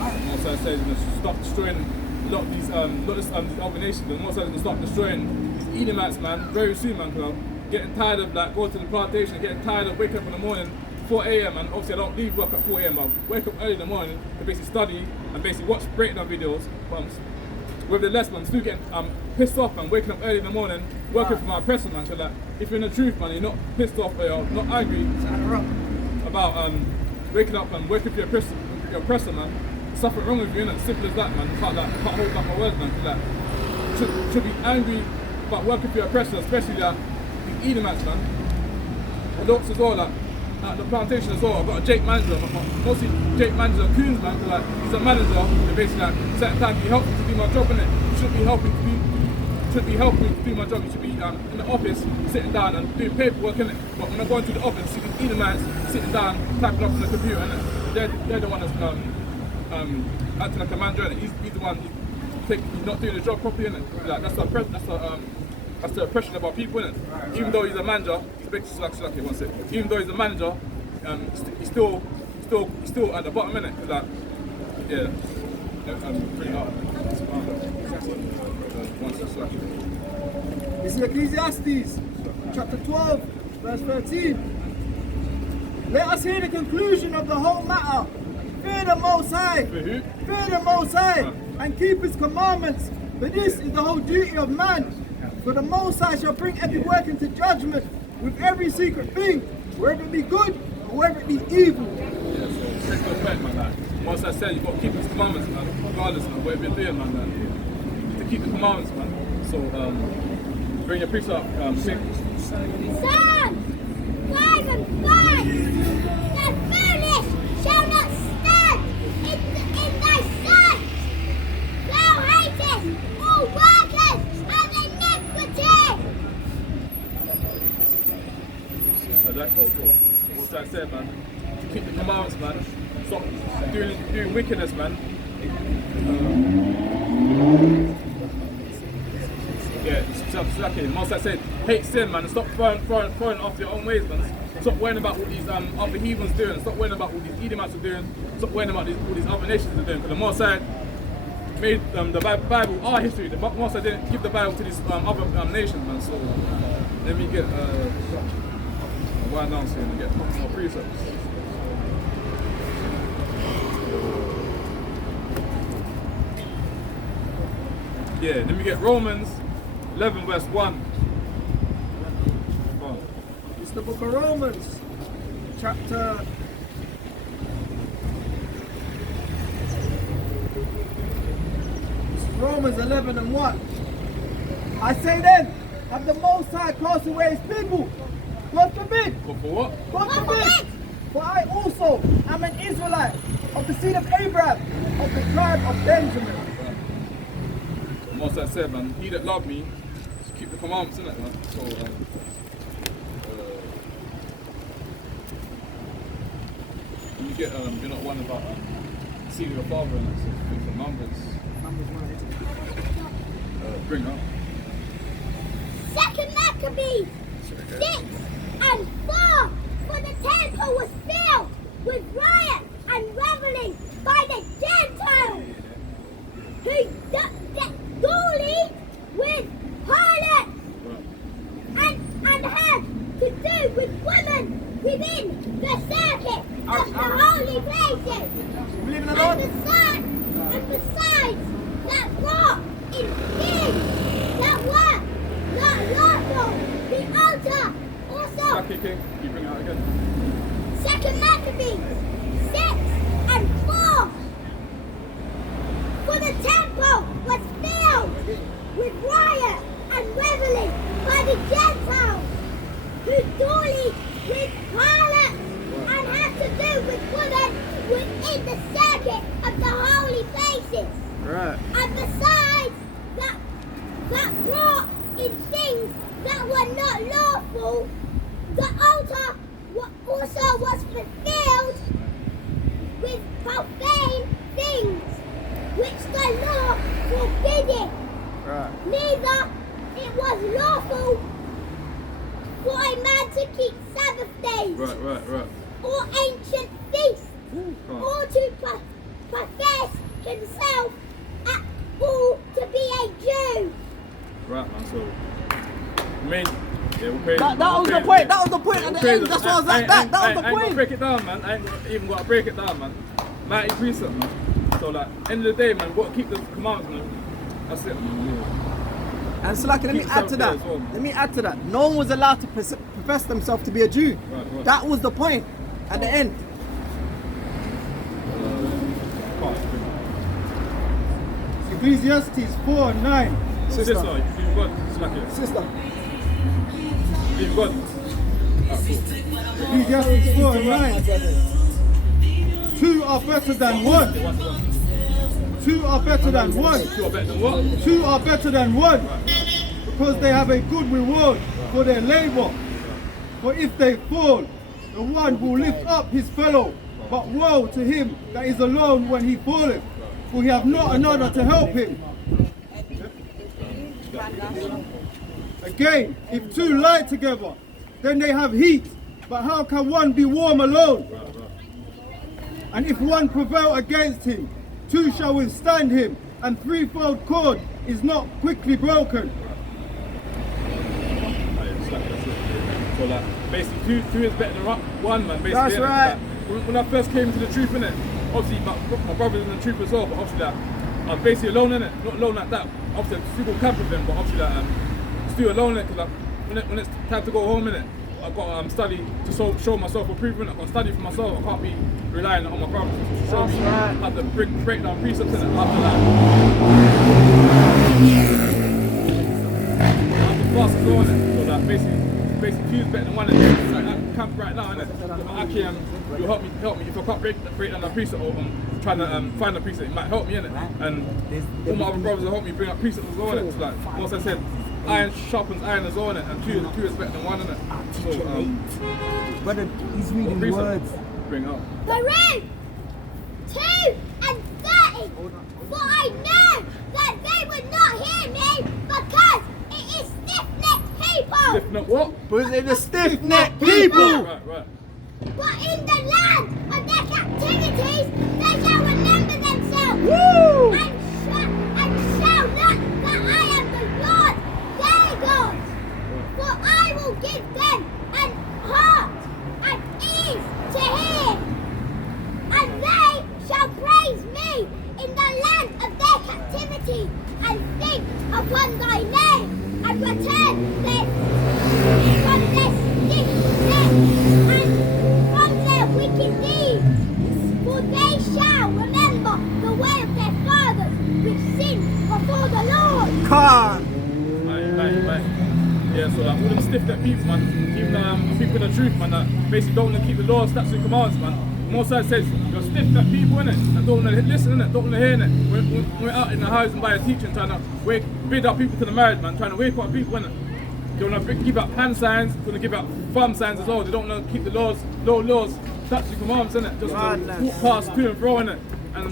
Also, it says stop destroying a lot of these other nations. The Most High is stop destroying these Edomites, man, very soon, man. Cause I'm getting tired of like going to the plantation, getting tired of waking up in the morning, 4 a.m. and obviously I don't leave work at 4 a.m. but I wake up early in the morning to basically study and basically watch breakdown videos. But nevertheless, man, I'm still getting pissed off and waking up early in the morning, working for my oppressor, man. So like, if you're in the truth, man, you're not pissed off or you're not angry about waking up and working for your oppressor, man. Something wrong with you, innit? Simple as that, man. You can't hold back my words, man. Like, should be angry about working for your oppressor, especially that the Edomites, man. It looks as well like at the plantation as well. I've got a Jake manager, but mostly Jake manager Coons, man. Like he's a manager. And basically, like certain times he helps me to do my job, innit? He shouldn't be helping me to do my job. He should be in the office sitting down and doing paperwork, innit? But when I go into the office, see these Edomites sitting down typing up on the computer, innit? They're the one that's acting like a manager, innit? He's the one. He's not doing the job properly, innit? Like that's the oppression of our people, innit? Even though he's a manager, he's a big slacky, one sec. Even though he's a manager, he's still at the bottom, innit? Like, yeah, pretty hard. This is Ecclesiastes, chapter 12, verse 13. Let us hear the conclusion of the whole matter. Fear the Most High. Fear the Most High, and keep His commandments. For this is the whole duty of man. For the Most High shall bring every work into judgment with every secret thing, whether it be good or whether it be evil. Yeah, so it's good point, man. Like, once I said, you've got to keep His commandments, man, regardless of whatever you're doing, man. You have to keep the commandments, man. So, bring your priest up, Son, 5 and 5. The foolish shall not stand in thy sight. Thou hatest all workers of iniquity. So that, cool. What's that said, man? To keep the commandments, man. Stop doing wickedness, man. Yeah, exactly. Most I said, hate sin, man. And stop throwing off your own ways, man. Stop worrying about what these other heathens doing. Stop worrying about what these Edomites are doing. Stop worrying about what these other nations are doing. Because the Most High made the Bible our history. The Most High didn't give the Bible to these other nations, man. So let me get a wide down here and get more precepts. Yeah, let me get Romans 11 verse 1. It's the book of Romans, chapter 11 and 1. I say then, have the Most High cast away His people? God forbid. For what? God forbid. For I also am an Israelite of the seed of Abraham, of the tribe of Benjamin. Most I said, man, he that loved me should keep the commandments, innit, man? So, you get, you're not one about seeing your father, and that's the numbers. Bring up. 2 Maccabees 6 and 4. For the temple was filled with riot and reveling by the Gentiles, who duly with harlots and had to do with women within the circuit of the holy places. Believe in the Lord? And besides that brought in things that were not lawful, the altar also. Can you bring it out again? 2 Maccabees 6 and 4. For the temple was filled with riot and reveling by the Gentiles, who duly with harlots and had to do with women within the circuit of the holy places. Right. And besides that brought in things that were not lawful, the altar also was fulfilled with profane things, which the law forbidden. Right. Neither it was lawful for a man to keep Sabbath days, Right. or ancient feasts, or to profess himself at all to be a Jew. Right, man, so, yeah, we'll pray. That was the point. That was the point at the end. That's why I was like that. That was the I ain't gonna point. break it down, man. I ain't even got to break it down, man. Mighty precept, man. So, like, end of the day, man, got to keep the commandments, man. That's it, man. And so, like, let me Keep add to that. yourself there as well. Let me add to that. No one was allowed to profess themselves to be a Jew. Right. That was the point at the end. Ecclesiastes 4:9. Sister, you believe in God? Slack it. Sister. Believe in God? Alright, cool. Ecclesiasticus 4 and 9. Two are better than one. Two are better than one. Two are better than what? Two are better than one. Because they have a good reward for their labor. For if they fall, the one will lift up his fellow. But woe to him that is alone when he falleth, for he hath not another to help him. Again, if two lie together, then they have heat. But how can one be warm alone? And if one prevail against him, two shall withstand him, and threefold cord is not quickly broken. So like, basically, two is better than one, man. Basically, That's right. Like, when I first came to the truth, innit, obviously my brother's in the truth as well, but obviously that I was basically alone, innit, not alone like that. Obviously, I still camp with them, but obviously that still alone, innit, because like, when it's time to go home, innit, I've got to study to show myself improvement. I've got to study for myself. I can't be relying on my brothers to show me. I have to break down precepts, innit. I have to fast as well, innit. So that basically two is better than one, innit. Like that camp right now, innit. Actually, you'll help me. If I can't break down a precept or trying to find a precept, it might help me, innit. And all my other brothers will help me bring up precepts as well, innit. So like, once I said, iron sharpens iron as well, innit. And two is better than one, innit. So, Brother, he's reading words. Bring up. Baruch 2 and 30. For I know that they would not hear me because it is stiff-necked people. Stiff-necked what? But they're the stiff-necked people. Right. But in the land of their captivities they shall remember themselves. Woo! And shall not that I am the Lord their God. For I will give them an heart and ears to hear, and they shall praise me in the land of their captivity, and think upon thy name, and return from their stiff-neck and from their wicked deeds. For they shall remember the way of their fathers, which sinned before the Lord. Right. Yeah, so like all them stiff-necked people, man, even people in the truth, man, that basically don't want to keep the laws, statutes, and commands, man. Most says you're stiff-necked people, innit, that don't want to listen, innit, don't want to hear, innit. We're out in the house and by a teaching trying to bid up people to the marriage, man, trying to wake up people, innit. They want to give up hand signs, they want to give up thumb signs as well. They don't want to keep the laws, statutes, and commands, innit. Just walk past to and fro, innit. And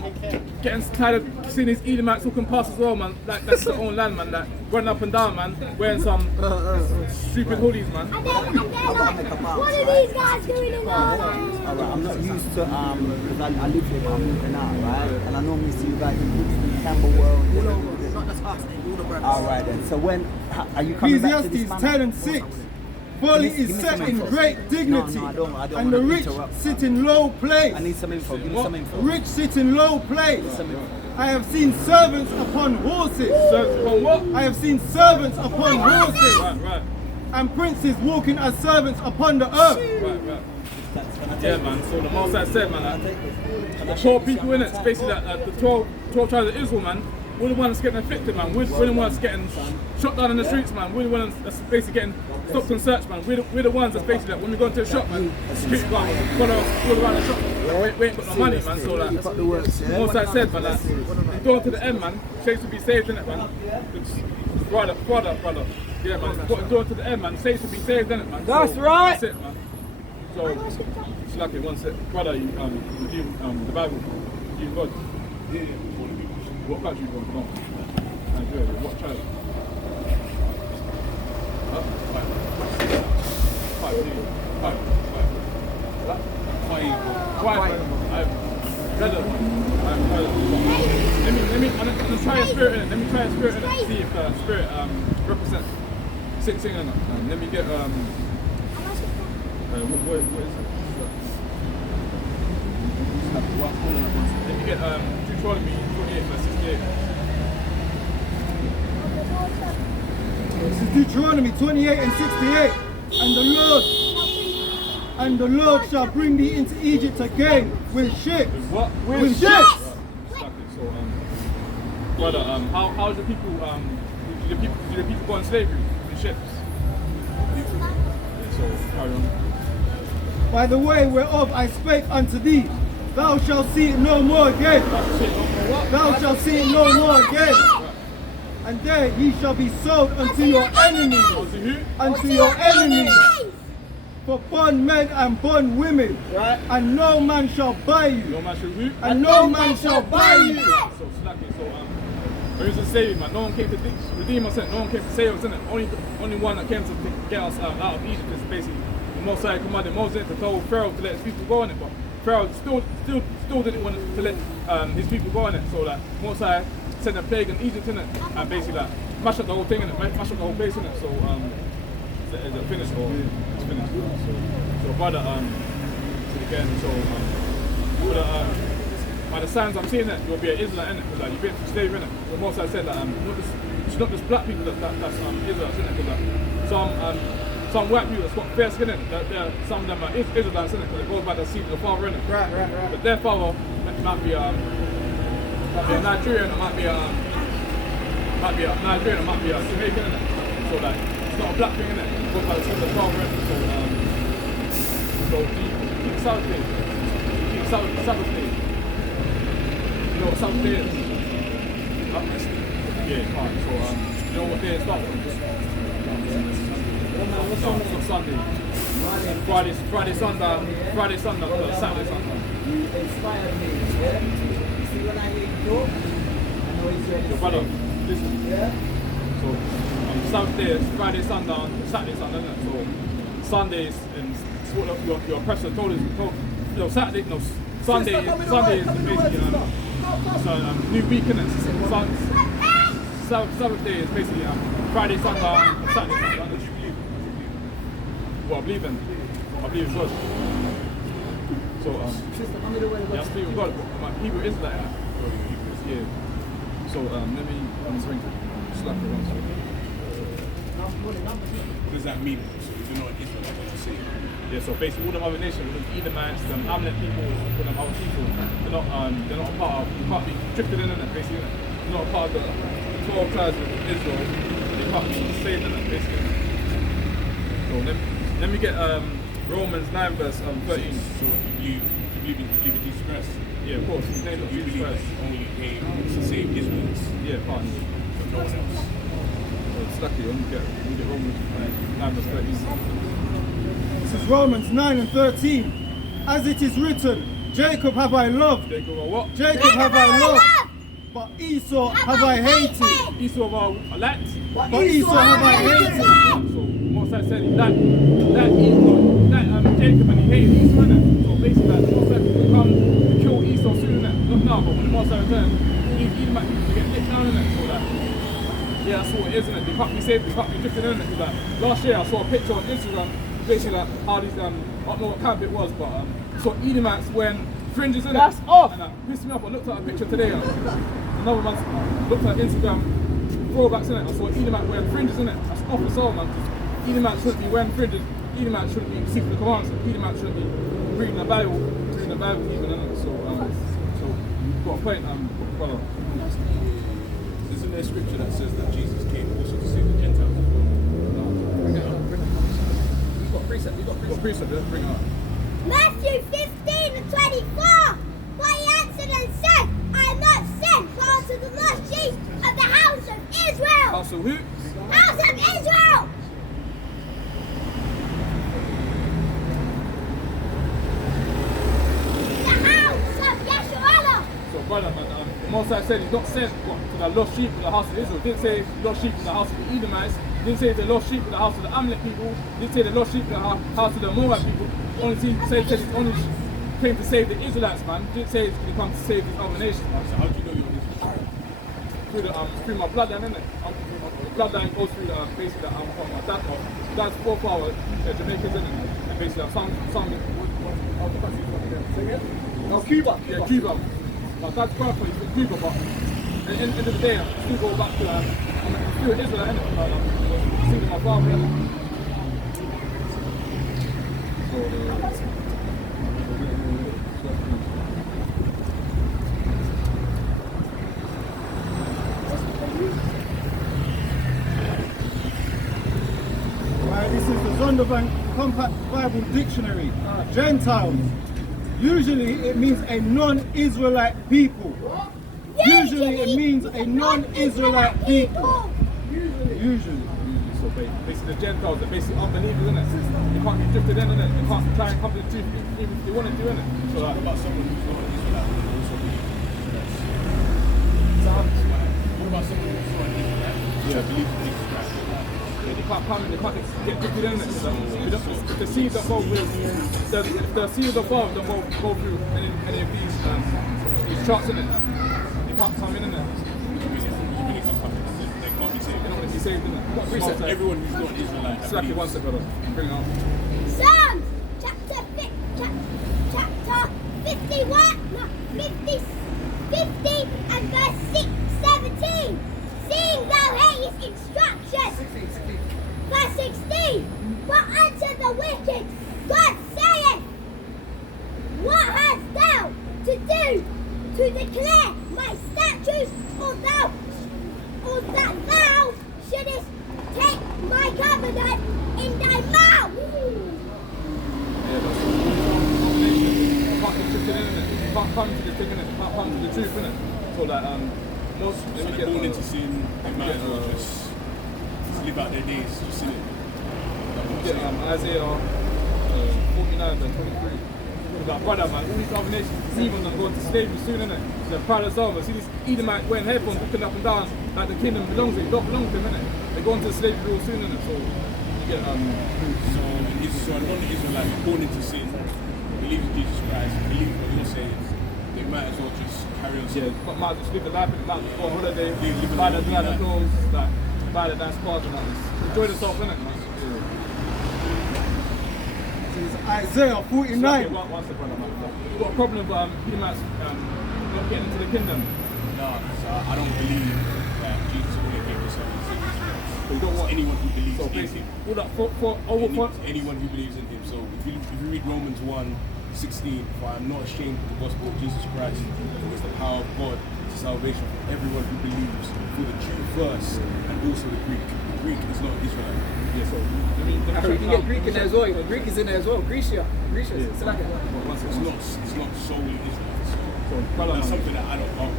getting tired of seeing these Edomites walking past as well, man. Like that's their own land, man. Like running up and down, man, wearing some stupid hoodies, man. And they're like, what are these guys doing in our land? Alright, I'm not used to because I live here, but I'm moving out, right? And I normally see you guys in Brixton, Camberwell. Alright then. So when are you coming back to this Ecclesiasticus 10 and 6. Folly is set in great dignity, I don't and the rich sit in low place. I need some info. Give me some info. Rich sit in low place. Some info. I have seen servants upon horses. Servants upon what? I have seen servants upon horses, Right. and princes walking as servants upon the earth. Right. Yeah, man. So the Most High said, man, the 12 people in it, it's basically the 12 tribes of Israel, man. We're the ones getting afflicted, man. We're the ones getting shot down in the streets, man. We're the ones that's basically getting stopped and searched, man. We're the ones that's basically like, when we go into a shop, man, security guard follow us all around the shop. We ain't got no money, man. So like, Most High said, man, like, you go to the end, man. Saints will be saved, innit, man. Brother. Yeah, man. Go to the end, man. Saints will be saved, innit, man. That's right. That's it, man. So, it's like it one sec. Brother, you the Bible, you God. What country you from? No. Nigeria. What tribe? Let me try a spirit in it. Let me try a spirit in it. See if spirit represents sing or not. Let me get what is it? Let me get Deuteronomy 28 verse 68. This is Deuteronomy 28 and 68. And the Lord shall bring thee into Egypt again with ships. What? With ships. So, brother, how's the people Do the people go on slavery in ships? So carry on. By the way whereof I spake unto thee, thou shalt see it no more again. Thou shalt see it no more again. And there ye shall be sold unto your enemies. Unto who? Unto your enemies. For bondmen and bondwomen. Right. And no man shall buy you. No man shall who? And no man shall buy you. So slacking. So when it was a saving, man, no one came to redeem us, innit? No one came to save us, innit? Only one that came to get us out of Egypt is basically the Most High commanded Moses to tell Pharaoh to let his people go on it, but Pharaoh still didn't want to let his people go on it. So like Most High sent a plague in Egypt, innit? And basically like mash up the whole thing, innit? Mash up the whole place, innit? So is it finished or it's finished? So brother, again, so by the signs I'm seeing it, you'll be an Israelite, innit? Because like, you've been through slavery, innit? The Most High said that it's not just black people that's Israelites, innit? Because some white people that's got fair skin, innit? Some of them are Israelites, innit? Because it goes by the seed of the father, innit? Right. But their father might be a Nigerian, or might be a Nigerian, or might be a Jamaican, innit? So like, it's not a black thing, innit? It goes by the seed of the father, innit? So keep Sabbath day. Keep Sabbath day. You know what Sabbath day is? Yeah, fine. So you know what day it starts from? So Sunday. Friday, sundown, Saturday, sundown. You inspire me, yeah? See when I hear you talk, I know it's ready. Your brother, listen. Yeah? So Sabbath day is Friday, sundown, Saturday, sundown, isn't it? So Sundays and what your oppressor told us. Sunday is basically new week, innit? Sabbath day is basically Friday, sundown, Saturday, sundown. Well, I believe in God. So yeah, I believe in God. My Hebrew is like that. Yeah. So let me bring slap it once. What does that mean? So if you're not an Israelite, what you say? Yeah, so basically all the other nations, the Edomites, the Amalek people, all them other people, they're not a part of, you can't be drifted in it, basically. They're not a part of the 12 tribes of Israel. They can't be saved in it, basically. So let me get Romans 9 verse 13. So you believe in Jesus Christ? Yeah, of course. His name is You Jesus believe Christ. that only came to save Israelites, Yeah, fine. but no one else. So it's lucky. Let me get Romans 9 verse 13. This is Romans 9 and 13. As it is written, Jacob have I loved, Jacob or what? Jacob have I loved, but Esau have I hated. Esau of our elect. But Esau have I hated. So Most High said that Jacob and he hated Esau, innit? So basically like, Most High will come to kill Esau soon, innit? Not now, but when the Most High returns, he might get licked down, innit? So that, yeah, that's what it is, innit? They can't be saved, they can't be drifted, innit? Because like, last year I saw a picture on Instagram, basically like how these, I don't know what camp it was, but saw Edomites wearing fringes, innit? That's off. And that pissed me off. I looked at a picture today, another one looked at Instagram throwbacks, innit? I saw Edomite wearing fringes, innit? That's off the soul, man. Edomites shouldn't be wearing fringes. Edomites shouldn't be seeking the commandments. Edomites shouldn't be reading the Bible even, innit? So you've got a point, brother. Isn't there a scripture that says that Jesus came also to save the Gentiles? You've got precept, let's bring it up. Matthew 15 and 24. But he answered and said, I am not sent but unto the lost sheep of the house of Israel. House of who? House of Israel. The house of Yeshua. So brother, man, the Most High said he's not sent to the lost sheep of the house of Israel. Didn't say lost sheep to the house of the Edomites. Didn't say the lost sheep to the house of the Amalek people. Didn't say the lost sheep to the house of the Moab people. Only said he only came to save the Israelites, man. Didn't say he's going to come to save these other nations, man. So how do you know you're an Israelite? Through my bloodline, innit? My bloodline goes through basically I'm from my dad's forefather, Jamaicans, innit? And basically I'm some Cuba. Yeah, Cuba. My dad's grandfather is from Cuba, but at the end of the day, I still go back to I'm still an Israelite, innit? I'm seeing my father, innit? Zondervan Compact Bible Dictionary, Gentiles. Usually it means a non-Israelite people. Usually it means a non-Israelite people. Usually. So basically the Gentiles are basically unbelievers, isn't it? They can't be drifted in, innit? They can't try and come to the truth even if they want to do, innit? So What like, about someone who's not an Israelite who also believes in Jesus Christ? What about someone who's not an Israelite who believes in Jesus Christ? yeah, they can't come in, they can't get drifted in, innit? So, if the seeds that go with, if the seeds of God don't go through any of these charts, innit? And they can't come in, innit? They can't be saved. They don't want to be saved, innit? What So Paul said. everyone who's not an Israelite It's like one second, brother. Bring it up. Psalms chapter 51, no, 50 and verse 17. Seeing thou hatest instruction. Verse 16. But unto the wicked God saith, what hast thou to do to declare my statutes, or that thou shouldest take my covenant in thy mouth? Yeah, that's can't get drifted in, innit? Can't come to the thing, innit? Can't come to the truth, innit? So like most So they're born into sin, they might as well just live out their days, just in it. get Isaiah 49 and 23. Like, brother, man, all these other nations, even them going to slavery soon, innit? They're proud as over. See these Edomites wearing headphones, looking up and down like the kingdom belongs to them. It don't belong to them, innit? They're going to slavery real soon, innit? So you get So a non-Israelite is born into sin, believes in Jesus Christ, believes what you're saying, they might as well just carry on yeah, sinning. might just live the life, might just go on holiday, buy the designer clothes, like buy the dance cars and that. Enjoy themselves, innit, man? This is Isaiah 49. One second, brother, man. You've got a problem with Edomites not getting into the kingdom. No, so I don't believe that Jesus only gave himself to save Israel. You don't want Anyone who believes so in basically, him. all that for Anyone who believes in him. So if you read Romans 1:16, for I am not ashamed of the gospel of Jesus Christ, for it is the power of God to salvation for everyone who believes, for the Jew first and also the Greek. The Greek is not Israelite. yeah, so let me You can get Greek in there as well. Greek is in there as well. Grecia. It's like It's not solely Israelite. So brother, That's man, something that I don't know.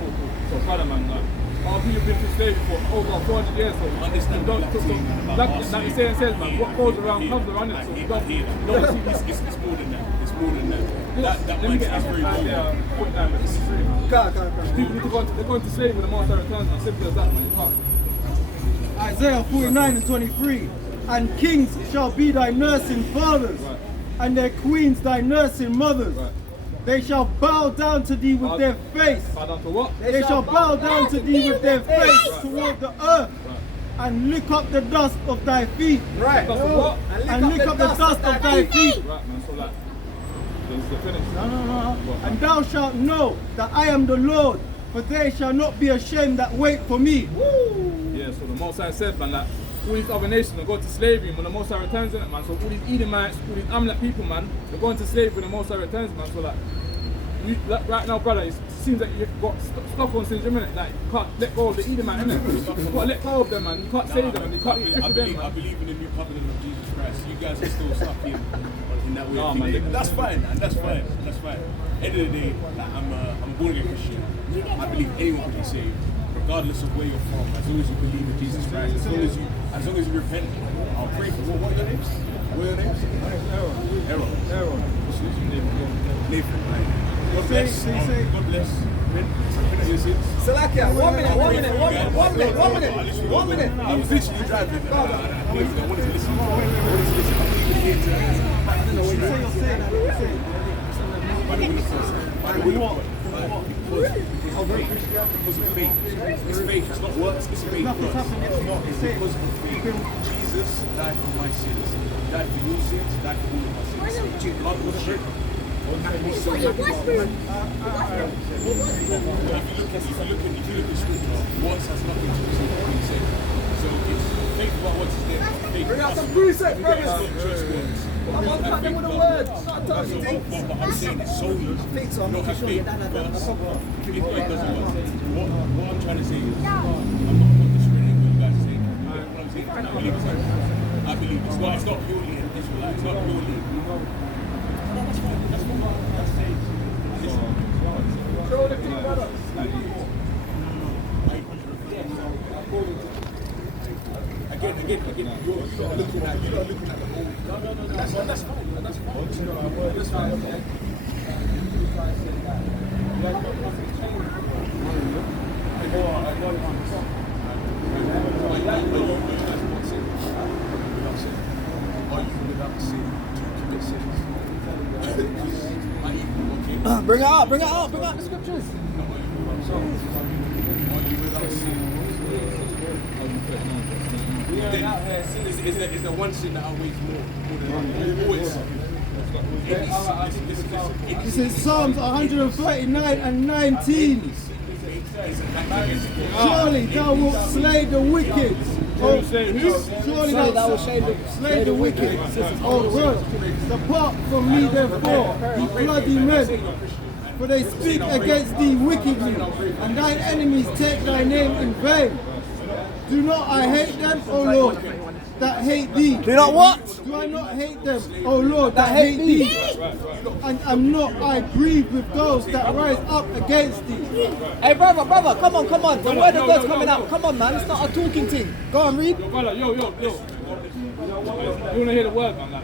so brother, man, like, our people been to slavery for over 400 years, so Understand don't, that so, thing about like us the saying says, man, what goes around comes around it, so we don't hear that. No, it's more than that. It's more than that. That let me get mindset is very Isaiah low. 49 verse 23. People need to go they're going to slavery when the master returns, man, simple as that, man, you can't. Isaiah 49 and 23. And kings shall be thy nursing fathers, Right. and their queens thy nursing mothers. Right. They shall bow down to thee with their face. Bow down to what? They shall bow down to thee with their face Right. toward the earth, and lick up the dust of thy feet. That's what? And lick up the dust of thy feet. Right, man, so like, this is the finish. No. And thou shalt know that I am the Lord, for they shall not be ashamed that wait for me. Yeah, so the Most High said, man, that all these other nations will go to slavery when the Most High returns in it, man. So all these Edomites, all these Amalek people, man, they're going to slavery when the Most High returns, man. So like, right now, brother, it seems like you've got Stockholm syndrome, innit? Like, you can't let go of the Edomite, innit? You've got to let go of them, man. You can't save them, and you can't get tricked with them, I man. believe in the new covenant of Jesus Christ. You guys are still stuck in that way Nah, of man, thinking. they- That's fine, and that's fine. End of the day, like, I'm a born again Christian. I believe anyone can be saved, regardless of where you're from. As long as you believe in Jesus Christ, as long as you repent, I'll pray for. What are your names? What are your names? Aaron. What's your name? Nathan. Right. God bless. God bless. Repent your sins. Salakia, 1 minute. I was literally driving. I wanted to listen. I didn't know what you're saying. But I'm gonna because of faith. It's faith. It's not works. It's faith. It's because of faith. Jesus died for my sins. He died for your sins. He died for all of my sins. God was shed. He was rude. If you look at scripture, works has nothing to do with what he said. So it's faith about what is there. Faith Bring out has some to- precept, brothers. It's not just words. I'm unpacking with the words. Not But I'm saying it's solely not a faith first. If it doesn't work. What I'm trying to say is I'm not discrediting what you guys are saying. What I'm saying, I believe it's not purely an Israelite It's not your league. That's fine. That's fine. Show the king, brother. Again, you're looking at the whole. That's fine. That's fine. Bring it out the scriptures. Is the one sin that outweighs more than always? This is Psalms 139 and 19. Surely thou wilt slay the wicked. Surely thou wilt slay the wicked. Oh God, depart from me therefore, ye bloody men. For they speak against thee wickedly, and thine enemies take thy name in vain. Do not I hate them, O Lord, that hate thee? Do not what? Do I not hate them, O Lord, that hate thee? And am not I grieved with those that rise up against thee? Hey, brother, come on. The word of God's coming out. Come on, man. It's not a talking thing. Go on, read. Yo, brother, yo. You want to hear the word, man? Like,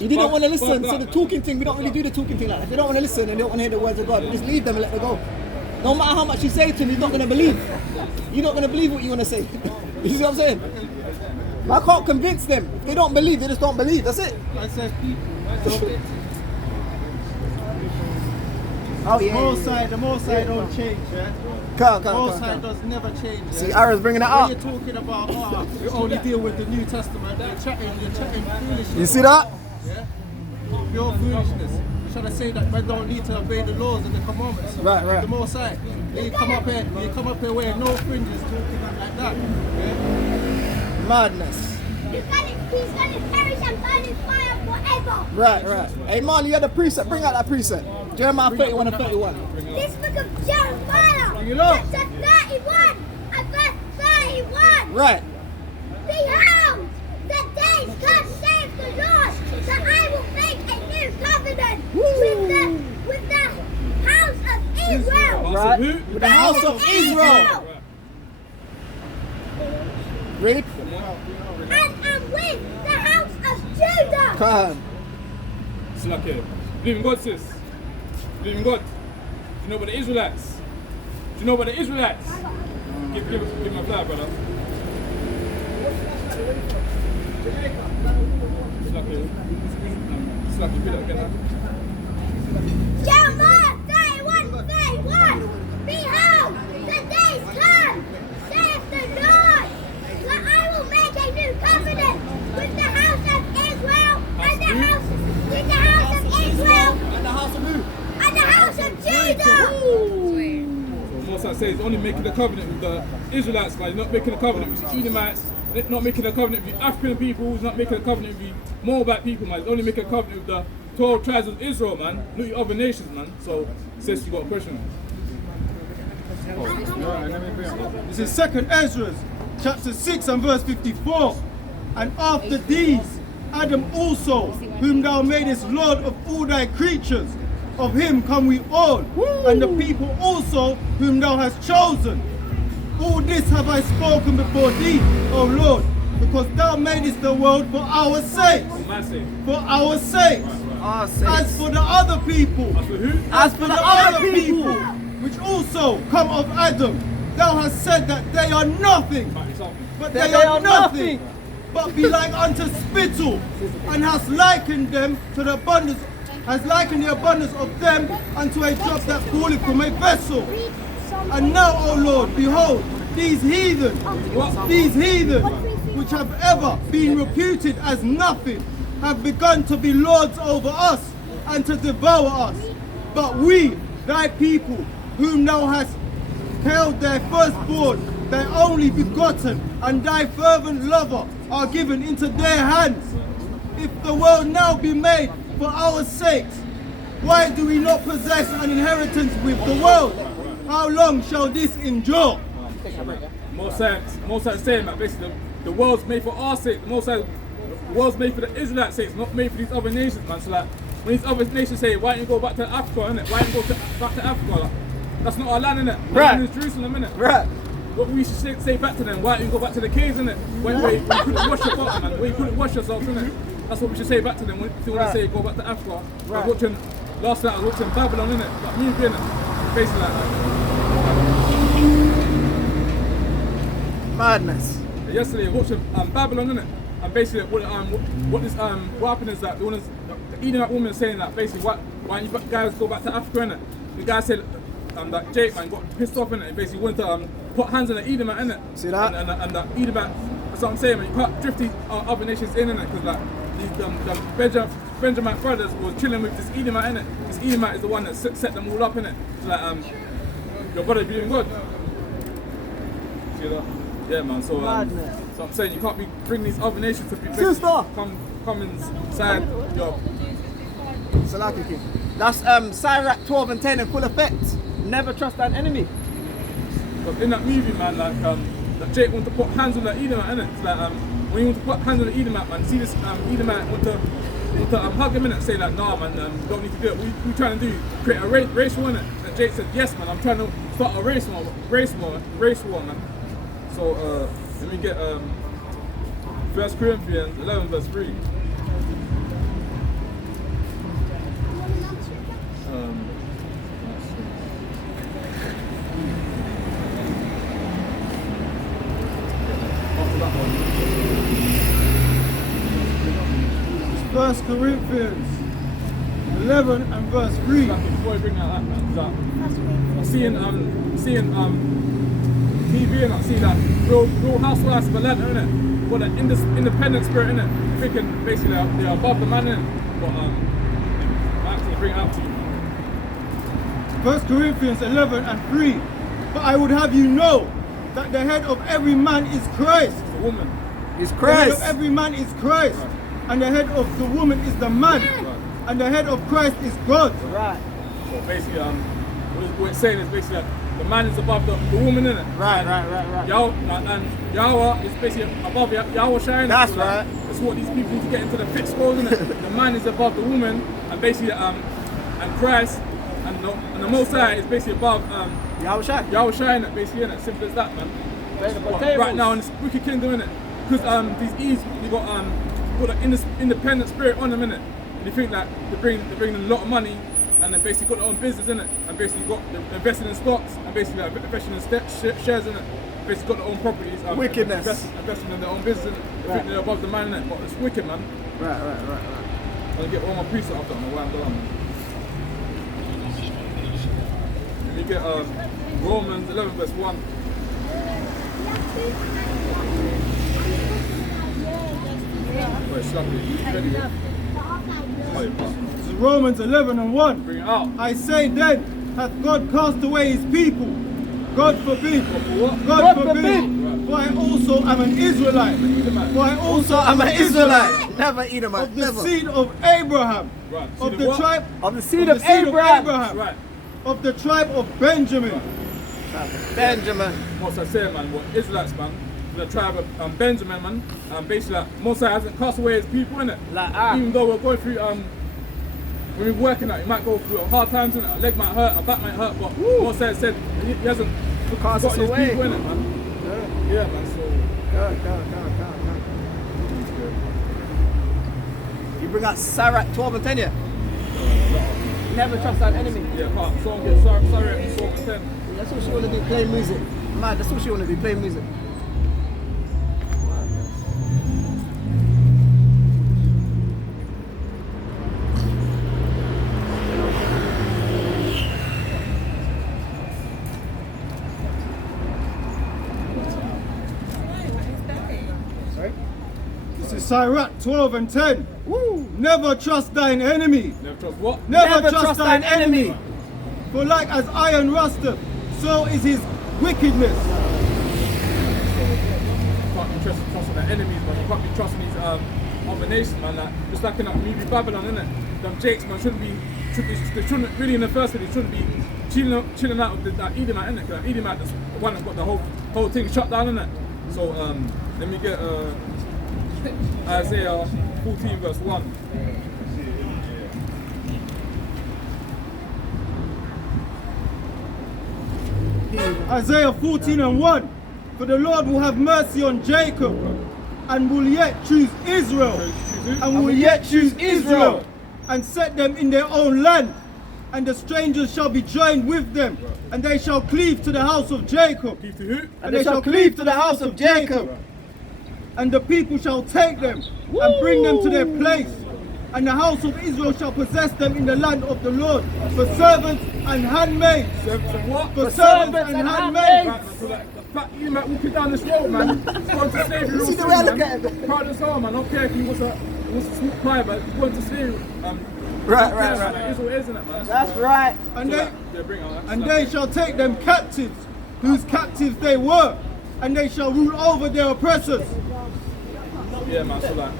You didn't want to listen to the talking thing. We don't really do the talking thing like that. If they don't want to listen and they don't want to hear the words of God, just leave them and let them go. No matter how much you say to him, he's not going to believe. You're not going to believe what you want to say. You see what I'm saying? I can't convince them. If they don't believe, they just don't believe. That's it. I said people. Oh yeah. The Most High don't change, yeah? Come. Most High does never change. Yeah? See, Aaron's bringing it When up. you're talking about, we only deal with the New Testament, you're chatting foolishness. You see that? Yeah? Pure foolishness. You're trying to say that men don't need to obey the laws and the commandments. Right. The Most High. You come up here wearing no fringes, talking like that. Yeah? Madness. He's gonna perish and burn in fire forever. Right. Hey, man, you had a precept. Bring out that precept. Jeremiah 31 and 31. This book of Jeremiah, You know. chapter 31 and verse 31. Right. Behold, the days come, saith the Lord, that I will make a new covenant with the house of Israel. Right. With the house of Israel. Read. And with the house of Judah. Come. it's like it. Believe in God, sis. Believe in God. Do you know about the Israelites? Do you know about the Israelites? Give me a flag, brother. It's like it. Jeremiah 31:31. Behold, the days come, saith the Lord, that I will make a new covenant with the house of Israel and the house of Israel And the house of who? and the house of Judah. So Moses says he's only making a covenant with the Israelites, but he's not making a covenant with the Edomites, not making a covenant with the African people, he's not making a covenant with the Moabite people, man. He's only making a covenant with the 12 tribes of Israel, man, not the other nations, man. So, sis, you got a question? This is 2nd Ezra, chapter 6 and verse 54. And after these, Adam also, whom thou madest Lord of all thy creatures, of him come we all, and the people also whom thou hast chosen. All this have I spoken before thee, O Lord, because thou madest the world for our sake. For our sake. As for the other people, As for the other people, which also come of Adam, thou hast said that they are nothing, but they are nothing, but be like unto spittle, and hast likened them to the abundance, has likened the abundance of them unto a drop that falleth from a vessel. And now, O Lord, behold, these heathen, which have ever been reputed as nothing, have begun to be lords over us and to devour us. But we, thy people, whom thou hast held their firstborn, thy only begotten, and thy fervent lover, are given into their hands. If the world now be made for our sakes, why do we not possess an inheritance with the world? How long shall this endure? Moses saying that basically the world's made for our sake. Moses The world's made for the Israelites' sake, it's not made for these other nations, man. So like, when these other nations say, why don't you go back to Africa, innit? Why don't you go back to Africa? Like, that's not our land, innit? Our Right. land is Jerusalem, innit? Right. What we should say back to them, why don't you go back to the caves, innit? Where you couldn't wash your bottom, man. Where you couldn't wash yourself, innit? That's what we should say back to them when they want to say go back to Africa. I was watching, last night I was watching Babylon, innit? Like movie, innit? Basically like that. Madness. Yesterday I was watching Babylon, innit? And basically what happened is that the Edomite woman is saying that basically why don't you guys go back to Africa, innit? The guy said that Jake, man, got pissed off, innit? And basically wanted to put hands on the Edomite, innit? See that? And the Edomite, that's what I'm saying, man. You can't drift these other nations in, innit? Because like these Benjamin brothers was chilling with this Edomite, innit? This Edomite is the one that set them all up, innit? So like your brother doing good. See that? Yeah, man. So so I'm saying you can't be bringing these other nations to be come inside your. Salaki King. That's Sirach 12 and 10 in full effect. Never trust an enemy. Because in that movie, man, like Jake wanted to put hands on the Edomite, innit? It's like when you want to put hands on the Edomite, man, see this Edomite want to hug him, innit? Say like, nah, man, don't need to do it. What we trying to do? Create a race war, innit? And Jake said, yes, man, I'm trying to start a race war, man. So let me get 1 Corinthians 11 verse 3. First Corinthians 11 and verse 3. Before I bring out that, man, I'm seeing TV and I see that real housewives of Atlanta, innit? Got an independent spirit, innit? Thinking basically they're above the man, innit? But I actually bring it out to you. 1 Corinthians 11 and 3. But I would have you know that the head of every man is Christ. It's a woman. It's The head of Christ. every man is Christ. Right. And the head of the woman is the man. Right. And the head of Christ is God. Right. So basically, what it's saying is basically that the man is above the woman, innit? Right. And Yahweh is basically above Yahweh Shine. That's so like, right. That's what these people need to get into the fixed scores, innit? The man is above the woman, and basically, and Christ, and the Most High is basically above Yahweh Shai. Yahweh Shine, basically, innit? Simple as that, man. But right now in this wicked kingdom, innit? Because these E's, you got an independent spirit on them, innit? And you think that they're bringing a lot of money, and then basically got their own business, innit? And basically they're investing in stocks, and basically investing in shares, innit? Basically got their own properties. Wickedness. Investing in their own business, innit? They think they're above the man, innit? But it's wicked, man. Right. I'm gonna get all my preset after, I don't know where I'm going, man. Let me get Romans 11 verse 1. Wait, stop it. Ready? This is Romans 11 and 1. Bring it out. I say then, hath God cast away his people? God forbid. what? God God forbid. forbid. For I also am an Israelite. For I also I'm am an Israelite. Never Edomite. of the Never. seed of Abraham. Right. Of See the what? tribe Of the seed of Abraham. Right. of the tribe of Benjamin. Benjamin. Most I say, man, what Israelites, man, the tribe of Benjamin, man, basically, like, Moses hasn't cast away his people, innit? Like, Even though we're going through, when we're working out, you might go through hard times, innit? A leg might hurt, a back might hurt, but Moses said he hasn't Cast us forgotten his away. people, innit, man? Yeah, man, so. You bring out Sirach 12 and 10, yeah? Never trust an enemy. Yeah, part song gets sorry and song and 10. That's what she want to do, play music. Man, that's what she want to do, play music. This is Sirach 12 and 10. Woo! Never trust thine enemy. Never trust what? Never trust thine enemy. For like as iron rusteth, so is his wickedness. Can't be trusting their enemies, man. You can't be trusting these other nations, man. Like, just like in that movie Babylon, innit? Them Jakes, man, they shouldn't really in the first place, they shouldn't be chilling out with that Edomite, innit? Because Edomite is the one that got the whole thing shut down, innit? So let me get Isaiah 14 verse 1. Isaiah 14 and 1. For the Lord will have mercy on Jacob and will yet choose Israel. And will yet choose Israel and set them in their own land. And the strangers shall be joined with them, and they shall cleave to the house of Jacob. Keep to who? And they shall cleave to the house of Jacob. And the people shall take them and bring them to their place. And the house of Israel shall possess them in the land of the Lord for servants and handmaids. What? For servants and handmaids. Right, so like, the fat Edomite walking down this road, man, he's going to slavery real See the soon, way I look man. at him? Proud as hell, man. I don't care if he was a small pie, but he's going to slavery. Right. Like, Israel, isn't it, man? That's right. And So they, like, yeah, bring it on. and they shall take them captives, whose captives they were, and they shall rule over their oppressors. Yeah, man. So like,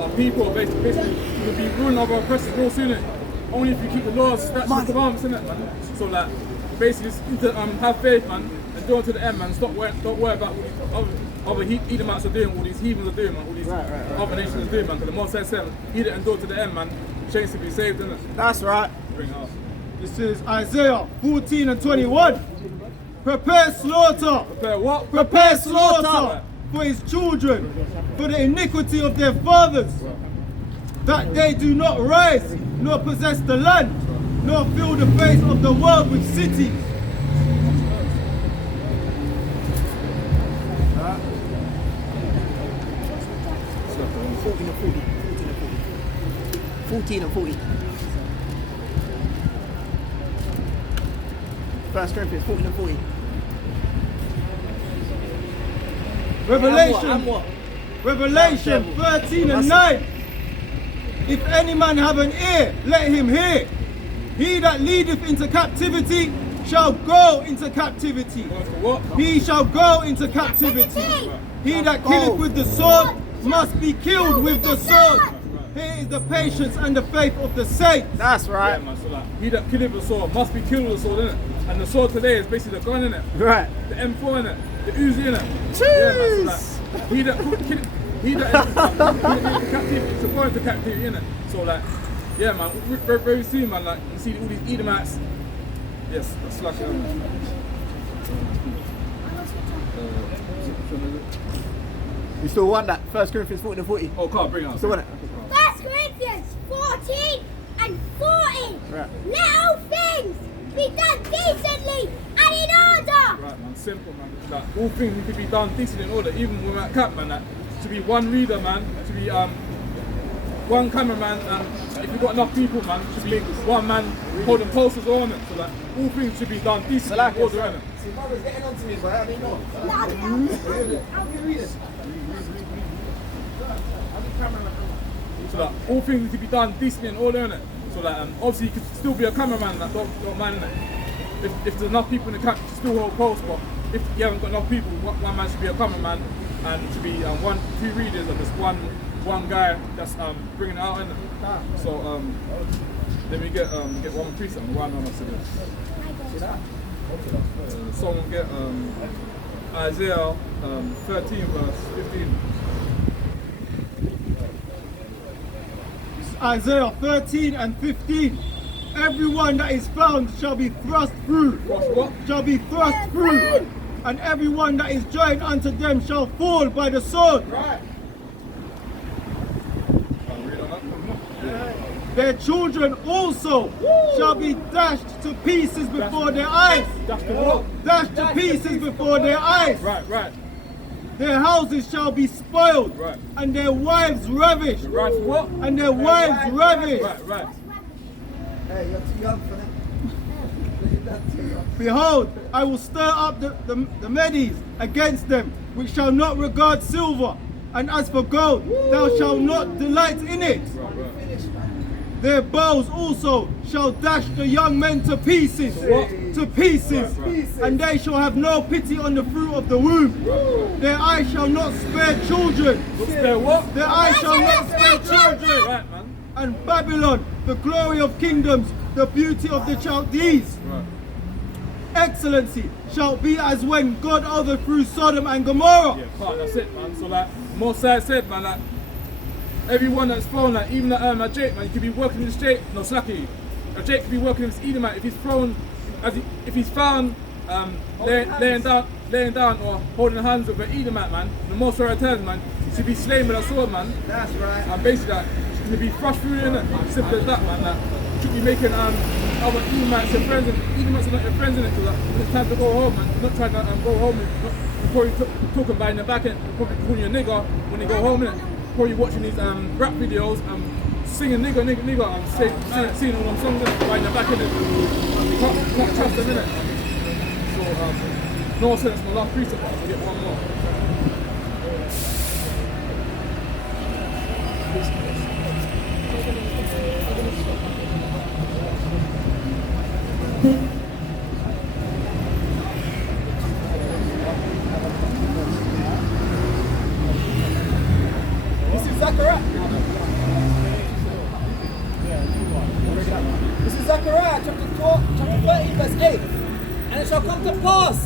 our people basically will be ruling over oppressors real soon. Innit? Only if you keep the laws, statutes, and commandments, innit, man. So like, basically, just need to have faith, man, and go to the end, man. Don't worry about what these other Edomites are doing, all these heathens are doing, man, all these other nations are doing, man. Because the Most High said, eat it and go to the end, man. Change to be saved, innit? That's right. Bring it up. This is Isaiah 14 and 21. Prepare slaughter. Prepare what? Prepare slaughter for his children, for the iniquity of their fathers, that they do not rise, nor possess the land, nor fill the face of the world with cities. 14 and 40. 1 Corinthians 14 and 40. Revelation, And what? Revelation 13 and 9. If any man have an ear, let him hear. He that leadeth into captivity shall go into captivity. What? He shall go into captivity. He that killeth with the sword must be killed with the sword. Here is the patience and the faith of the saints. That's Yeah, right. man. So like, he that killeth with the sword must be killed with the sword, innit? And the sword today is basically the gun, innit? Right. The M4, innit? The Uzi, innit? Jeez. Yeah, man. So like, he that is captivity, it's going to captivity, innit? So like, yeah, man. Very soon, man. Like, you see all these Edomites. Yes, that's like You still want that? 1 Corinthians 14 and 40. oh, can't bring it up. Still want it? 1 Corinthians 14 and 40. Right. Let all things be done decently and in order. Right, man, simple, man. Like, all things need to be done decently in order, even when we're at camp, man. Like, to be one reader, man, to be one cameraman, and if you've got enough people, man, to be one man holding posters on it. So like, all things should be done decently in order, innit? See, brother's getting on to me, but I mean, no. So like, all things need to be done decently in order, innit? So like, obviously you could still be a cameraman, like, don't mind, innit? If there's enough people in the camp, you can still hold posts, but if you haven't got enough people, one man should be a cameraman, and should be two readers, and just one guy that's bringing it out, innit? So let me get one piece and one on us again. Someone get Isaiah 13 verse 15. Isaiah 13 and 15. Everyone that is found shall be thrust through. What? Shall be thrust through. And everyone that is joined unto them shall fall by the sword. Right. Read on that. Their children also shall be dashed to pieces before their eyes. That's the what? Dashed to pieces before their eyes. Right. Their houses shall be spoiled. Right. And their wives ravished. Right, what? And their wives ravished. Right. Hey, you're too young for that. Behold, I will stir up the Medes against them, which shall not regard silver. And as for gold, thou shalt not delight in it. Their bows also shall dash the young men to pieces. To pieces. And they shall have no pity on the fruit of the womb. Their eyes shall not spare children. Spare what? Their eyes shall not spare children. Right, man. And Babylon, the glory of kingdoms, the beauty of the Chaldees. Right. Excellency shall be as when God overthrew Sodom and Gomorrah. Yeah, that's it, man. So like, Mosai said, man, like, everyone that's thrown, like even a Jake, man, you could be working in this Jake, no slacky. A Jake could be working in this Edomite if he's thrown, if he's found laying down or holding hands with an Edomite, man. The most returns, man, he should be slain with a sword, man. That's right. And basically, that he's gonna be thrust through in it. Simple as that, man. That should be making other Edomites your friends, and Edomites are not your friends in it, because when it's time to go home, man, not trying to go home. You're probably talking by in the back end, probably calling you a nigger when they go home in it. Probably watching these rap videos, singing nigger, singing all them songs in it, by in the back end. You can't trust them in it. So no sense. My last precept, but I'll get one more. This is Zechariah. This is Zechariah chapter 13 verse 8. And it shall come to pass.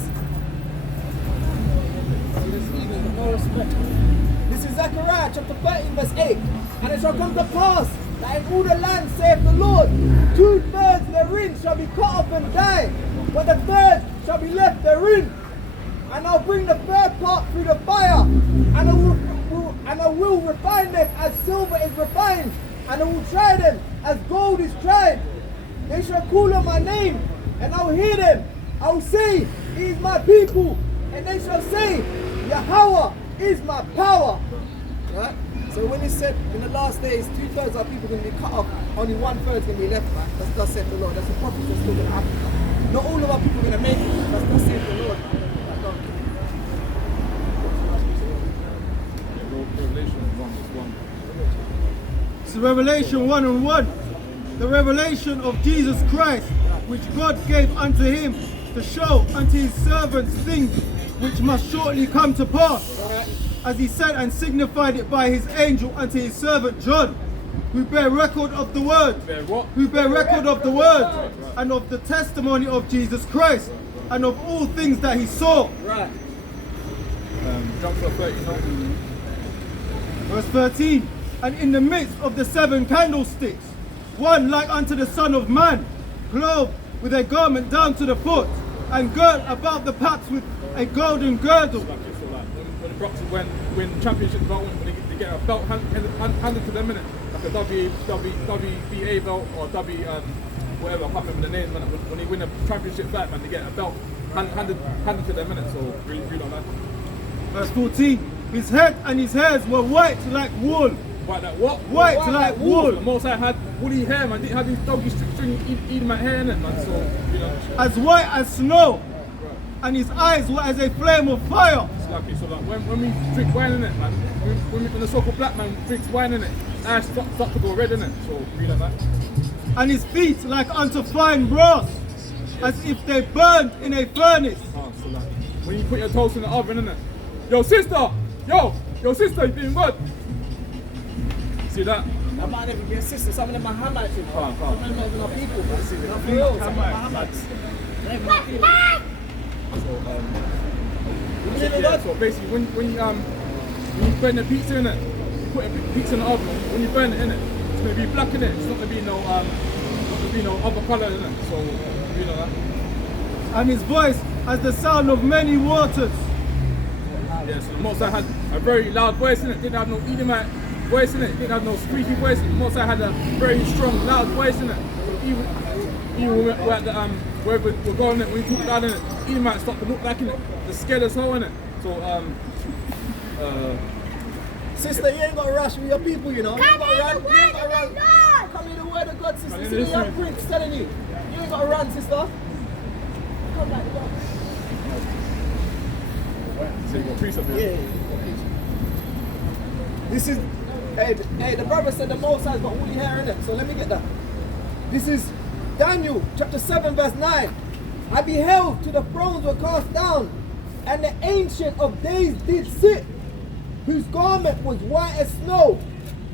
This is Zechariah chapter 13 verse 8. And it shall come to pass that in all the land, saith the Lord, 2/3 therein shall be cut off and die, but the third shall be left therein. And I'll bring the third part through the fire, and I will refine them as silver is refined, and I will try them as gold is tried. They shall call on my name, and I'll hear them. I will say, He is my people, and they shall say, Yahweh is my power. Right? So when it said in the last days, 2/3 of people are going to be cut off, only 1/3 is going to be left, man. That's thus saith the Lord. That's a prophecy that's still going to happen. Not all of our people are going to make it. That's thus saith the Lord. It's Revelation 1:1. The revelation of Jesus Christ, which God gave unto him to show unto his servants things which must shortly come to pass, as he said and signified it by his angel unto his servant John, who bear record of the word, who bear record of the word, and of the testimony of Jesus Christ, and of all things that he saw. Right. Jump to 13. Verse 13. And in the midst of the 7 candlesticks, one like unto the Son of Man, clothed with a garment down to the foot, and girt about the paps with a golden girdle. When championship belt, when they get a belt handed to them, innit? Like a WBA belt or whatever, I can't remember the name, man. When they win a championship back, man, they get a belt handed to them, innit? So really like that. Verse 14. His head and his hairs were white like wool. White like what? White like wool. The Most High had woolly hair, man. They had these doggy string Edomite hair in it, man. So, you know. As white as snow. Right. And his eyes were as a flame of fire. It's lucky. So like when we drink wine in it, man, when the so-called black man drinks wine in it, eyes start to go red in it. So, you know that. And his feet like unto fine brass, as if they burned in a furnace. Oh, so like, when you put your toast in the oven, innit? Yo, sister! Yo, sister, you doing good? See that? That might never be a sister. Some of them are Hamites. Some of them are even our people. Not for Hamites. real. Some of them are Hamites. They're my people. So basically, when you burn the pizza in it, you put a pizza in the oven. When you burn it in it, it's gonna be black in it. It's not gonna be no other color in it. So you know that. And his voice as the sound of many waters. Yeah, so the Most High had a very loud voice in it. Didn't have no Edomite voice in it. Didn't have no squeaky voice. The Most High had a very strong, loud voice in it. So even when we're at the wherever we're going in it, when you talk loud in it, Edomites start to look back in it. They're scared as hell in it. So sister, you ain't got to rush with your people, you know. You ain't got to run. You ain't got to run. Come in the word of God, sister. See the young prince telling you. You ain't got to run, sister. Come back to God. So you got precept there? Yeah. This is, hey, the brother said the Most High's got woolly hair in it, so let me get that. This is Daniel chapter 7 verse 9. I beheld till the thrones were cast down, and the Ancient of Days did sit, whose garment was white as snow,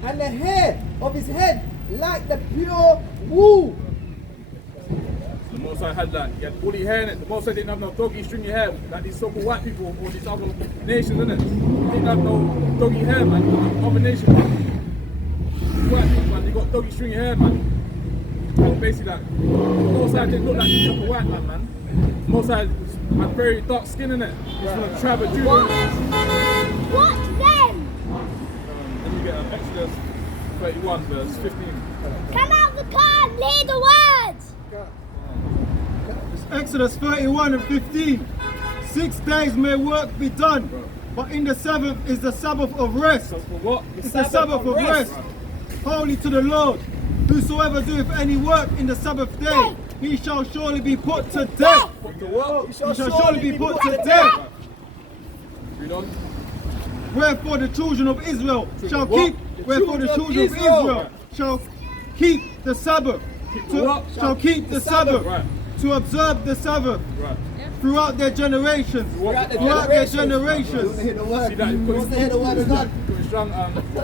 and the hair of his head like the pure wool. The Most High had that. He had woolly hair in it. The Most High didn't have no doggy stringy hair like these so-called white people or these other nations in it. He didn't have no doggy hair, man. Other nations. white people, man, they got doggy stringy hair, man. And basically, like, most side didn't look like a white man. Most side had very dark skin in it. He's from the tribe of Judah. Watch them. Then you get Exodus 31, verse 15. Come out the car and hear the words. It's Exodus 31 and 15. 6 days may work be done, but in the seventh is the Sabbath of rest. So for what? It's the Sabbath of rest, holy to the Lord. Whosoever doeth any work in the Sabbath day, he shall surely be put to death. Put to what? He shall surely be put to death. Read on. Wherefore the children of Israel shall what? keep. Wherefore the children of Israel shall keep the Sabbath. Shall keep the Sabbath. Right. To observe the Sabbath. Right. Throughout their generations. Throughout their You generations. hear the word? See that? You want to hear the word of God? Strong,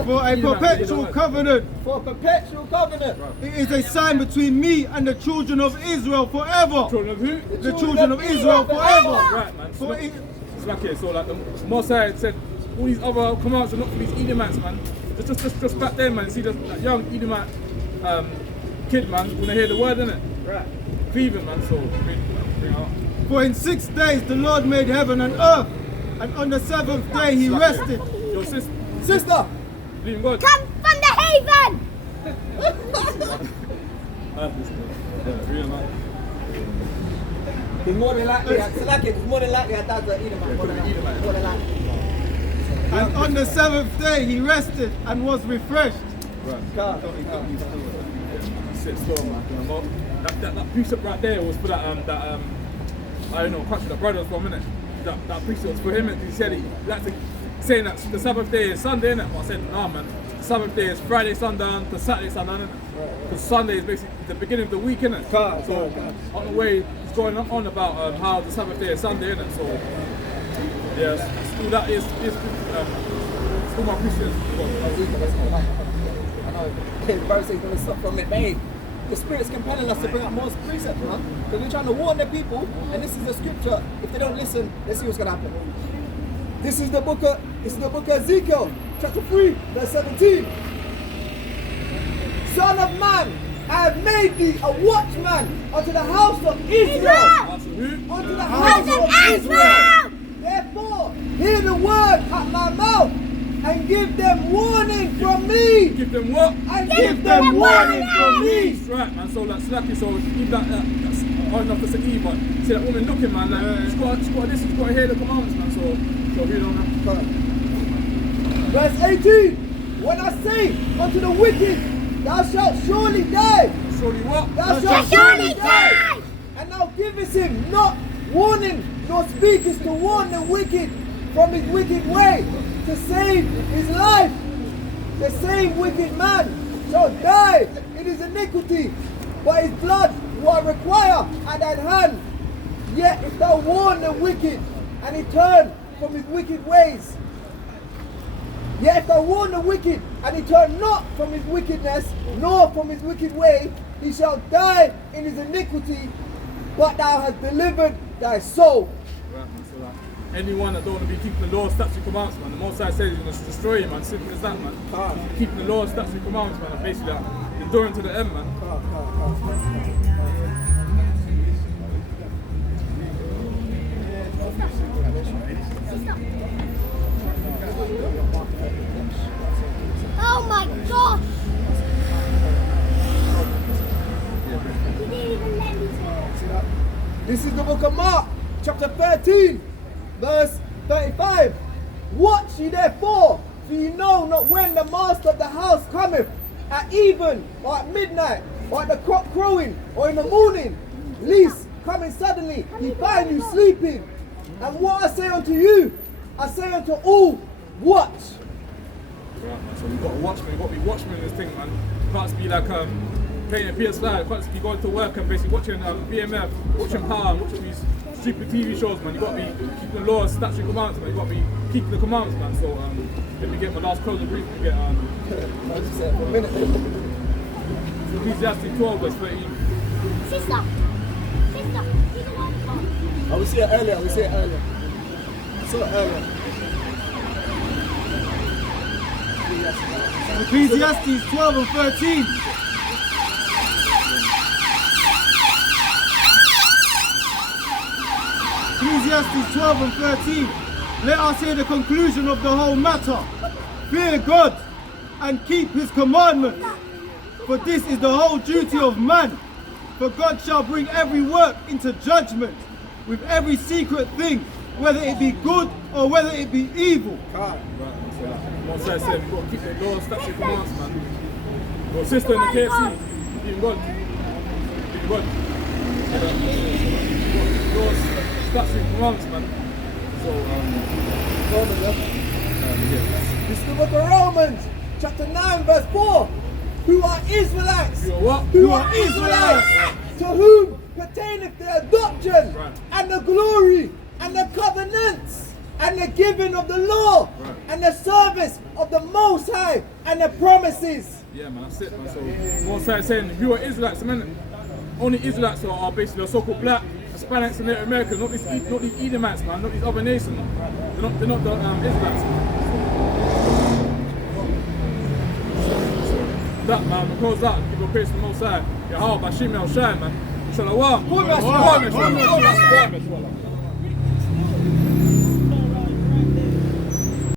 For a perpetual covenant. For a perpetual covenant. It is a sign between me and the children of Israel forever. Children of who? The children of Israel forever. Right, man. For it, It's like it. So like the Mosai said, all these other commands are not for these Edomites, man. Just back there, man. See that young Edomite kid, man, when they hear the word, innit? Right. Grieving, man. So bring it up. For in 6 days the Lord made heaven and earth, and on the seventh day he rested. Your Sister. leave him God. Come from the haven. Real man. He's more than likely, it's more than likely our dad's an Edomite. More than likely. And on the seventh day he rested and was refreshed. Sit still, man. That precept right there was for that I don't know, catch the brothers for a minute. That precept was for him, and he said he like to saying that the Sabbath day is Sunday, innit? But I said, nah, man. The Sabbath day is Friday sundown to Saturday sundown, innit? Because Sunday is basically the beginning of the week, innit? So on the way, he's going on about how the Sabbath day is Sunday, innit? So yeah, still that is still my precept. I know. The verse is going to stop from it, mate. The Spirit's compelling us to bring up more precepts, man. Because we're trying to warn the people, and this is the scripture. If they don't listen, let's see what's going to happen. This is the book of Ezekiel, chapter 3, verse 17. Son of man, I have made thee a watchman unto the house of Israel. Unto the house of Israel. Therefore, hear the word at my mouth, and give them warning from me. Give them what? And give them warning from me. That's right, man. So like slacky, so even that's hard enough to say evil. See that woman looking, man, like she's got this, she's got to hear the commandments, man. So we don't have. Verse 18. When I say unto the wicked, thou shalt surely die. Surely what? Thou shalt surely die. And thou givest him not warning, nor speakest to warn the wicked from his wicked way, to save his life. The same wicked man shall die in his iniquity, but his blood will I require at thine hand. Yet if thou warn the wicked, and he turn from his wicked ways, yet if thou warn the wicked, and he turn not from his wickedness, nor from his wicked way, he shall die in his iniquity, but thou hast delivered thy soul. Right, man. So like anyone that don't want to be keeping the law, statutes, and commandments, man, the Most High says he's going to destroy you, man. Simple as that, man. Keeping the law, statutes, and commandments, man, and basically like, enduring to the end, man. Oh my gosh! You didn't even let me talk. This is the book of Mark, chapter 13, verse 35. Watch ye therefore, for ye know not when the master of the house cometh, at even, or at midnight, or at the cock crowing, or in the morning, lest coming suddenly he find you sleeping. And what I say unto you, I say unto all, watch. Right, man. So we've got to watch, man. We've got to be watchmen in this thing, man. You can't just be like playing a PS5. You can't just be going to work and basically watching BMF, watching Power, watching these stupid TV shows, man. You got to be keeping the laws, statutory commandments, man. You got to be keeping the commandments, man. So let me get my last closing brief. We get Ecclesiasticus 12, verse 13. Sister, you don't want to talk. Oh, we see it earlier. I saw it earlier. Ecclesiastes 12 and 13. Ecclesiastes 12 and 13. Let us hear the conclusion of the whole matter. Fear God and keep his commandments, for this is the whole duty of man. For God shall bring every work into judgment with every secret thing, whether it be good or whether it be evil. Most I said, we've got to keep the law, statutes, and commands, man. Your sister in the KFC, being God. Being God. Laws, statutes, and commands, man. So, This is the book of Romans, chapter 9, verse 4. Who are Israelites? you are what? Who are Israelites? To whom pertaineth the adoption Right. and the glory and the covenants and the giving of the law Right. and the service of the Most High and the promises. Yeah, man, that's it, man. So, most I saying, who are Israelites, man? Only Israelites are basically the so-called black, Hispanics, and Native Americans, not these Edomites, man, not these other nations. They're not the Israelites, man. That, man, because that, give a praise to the Most High. Yahweh, Bashim, El Shai, man. Shalom.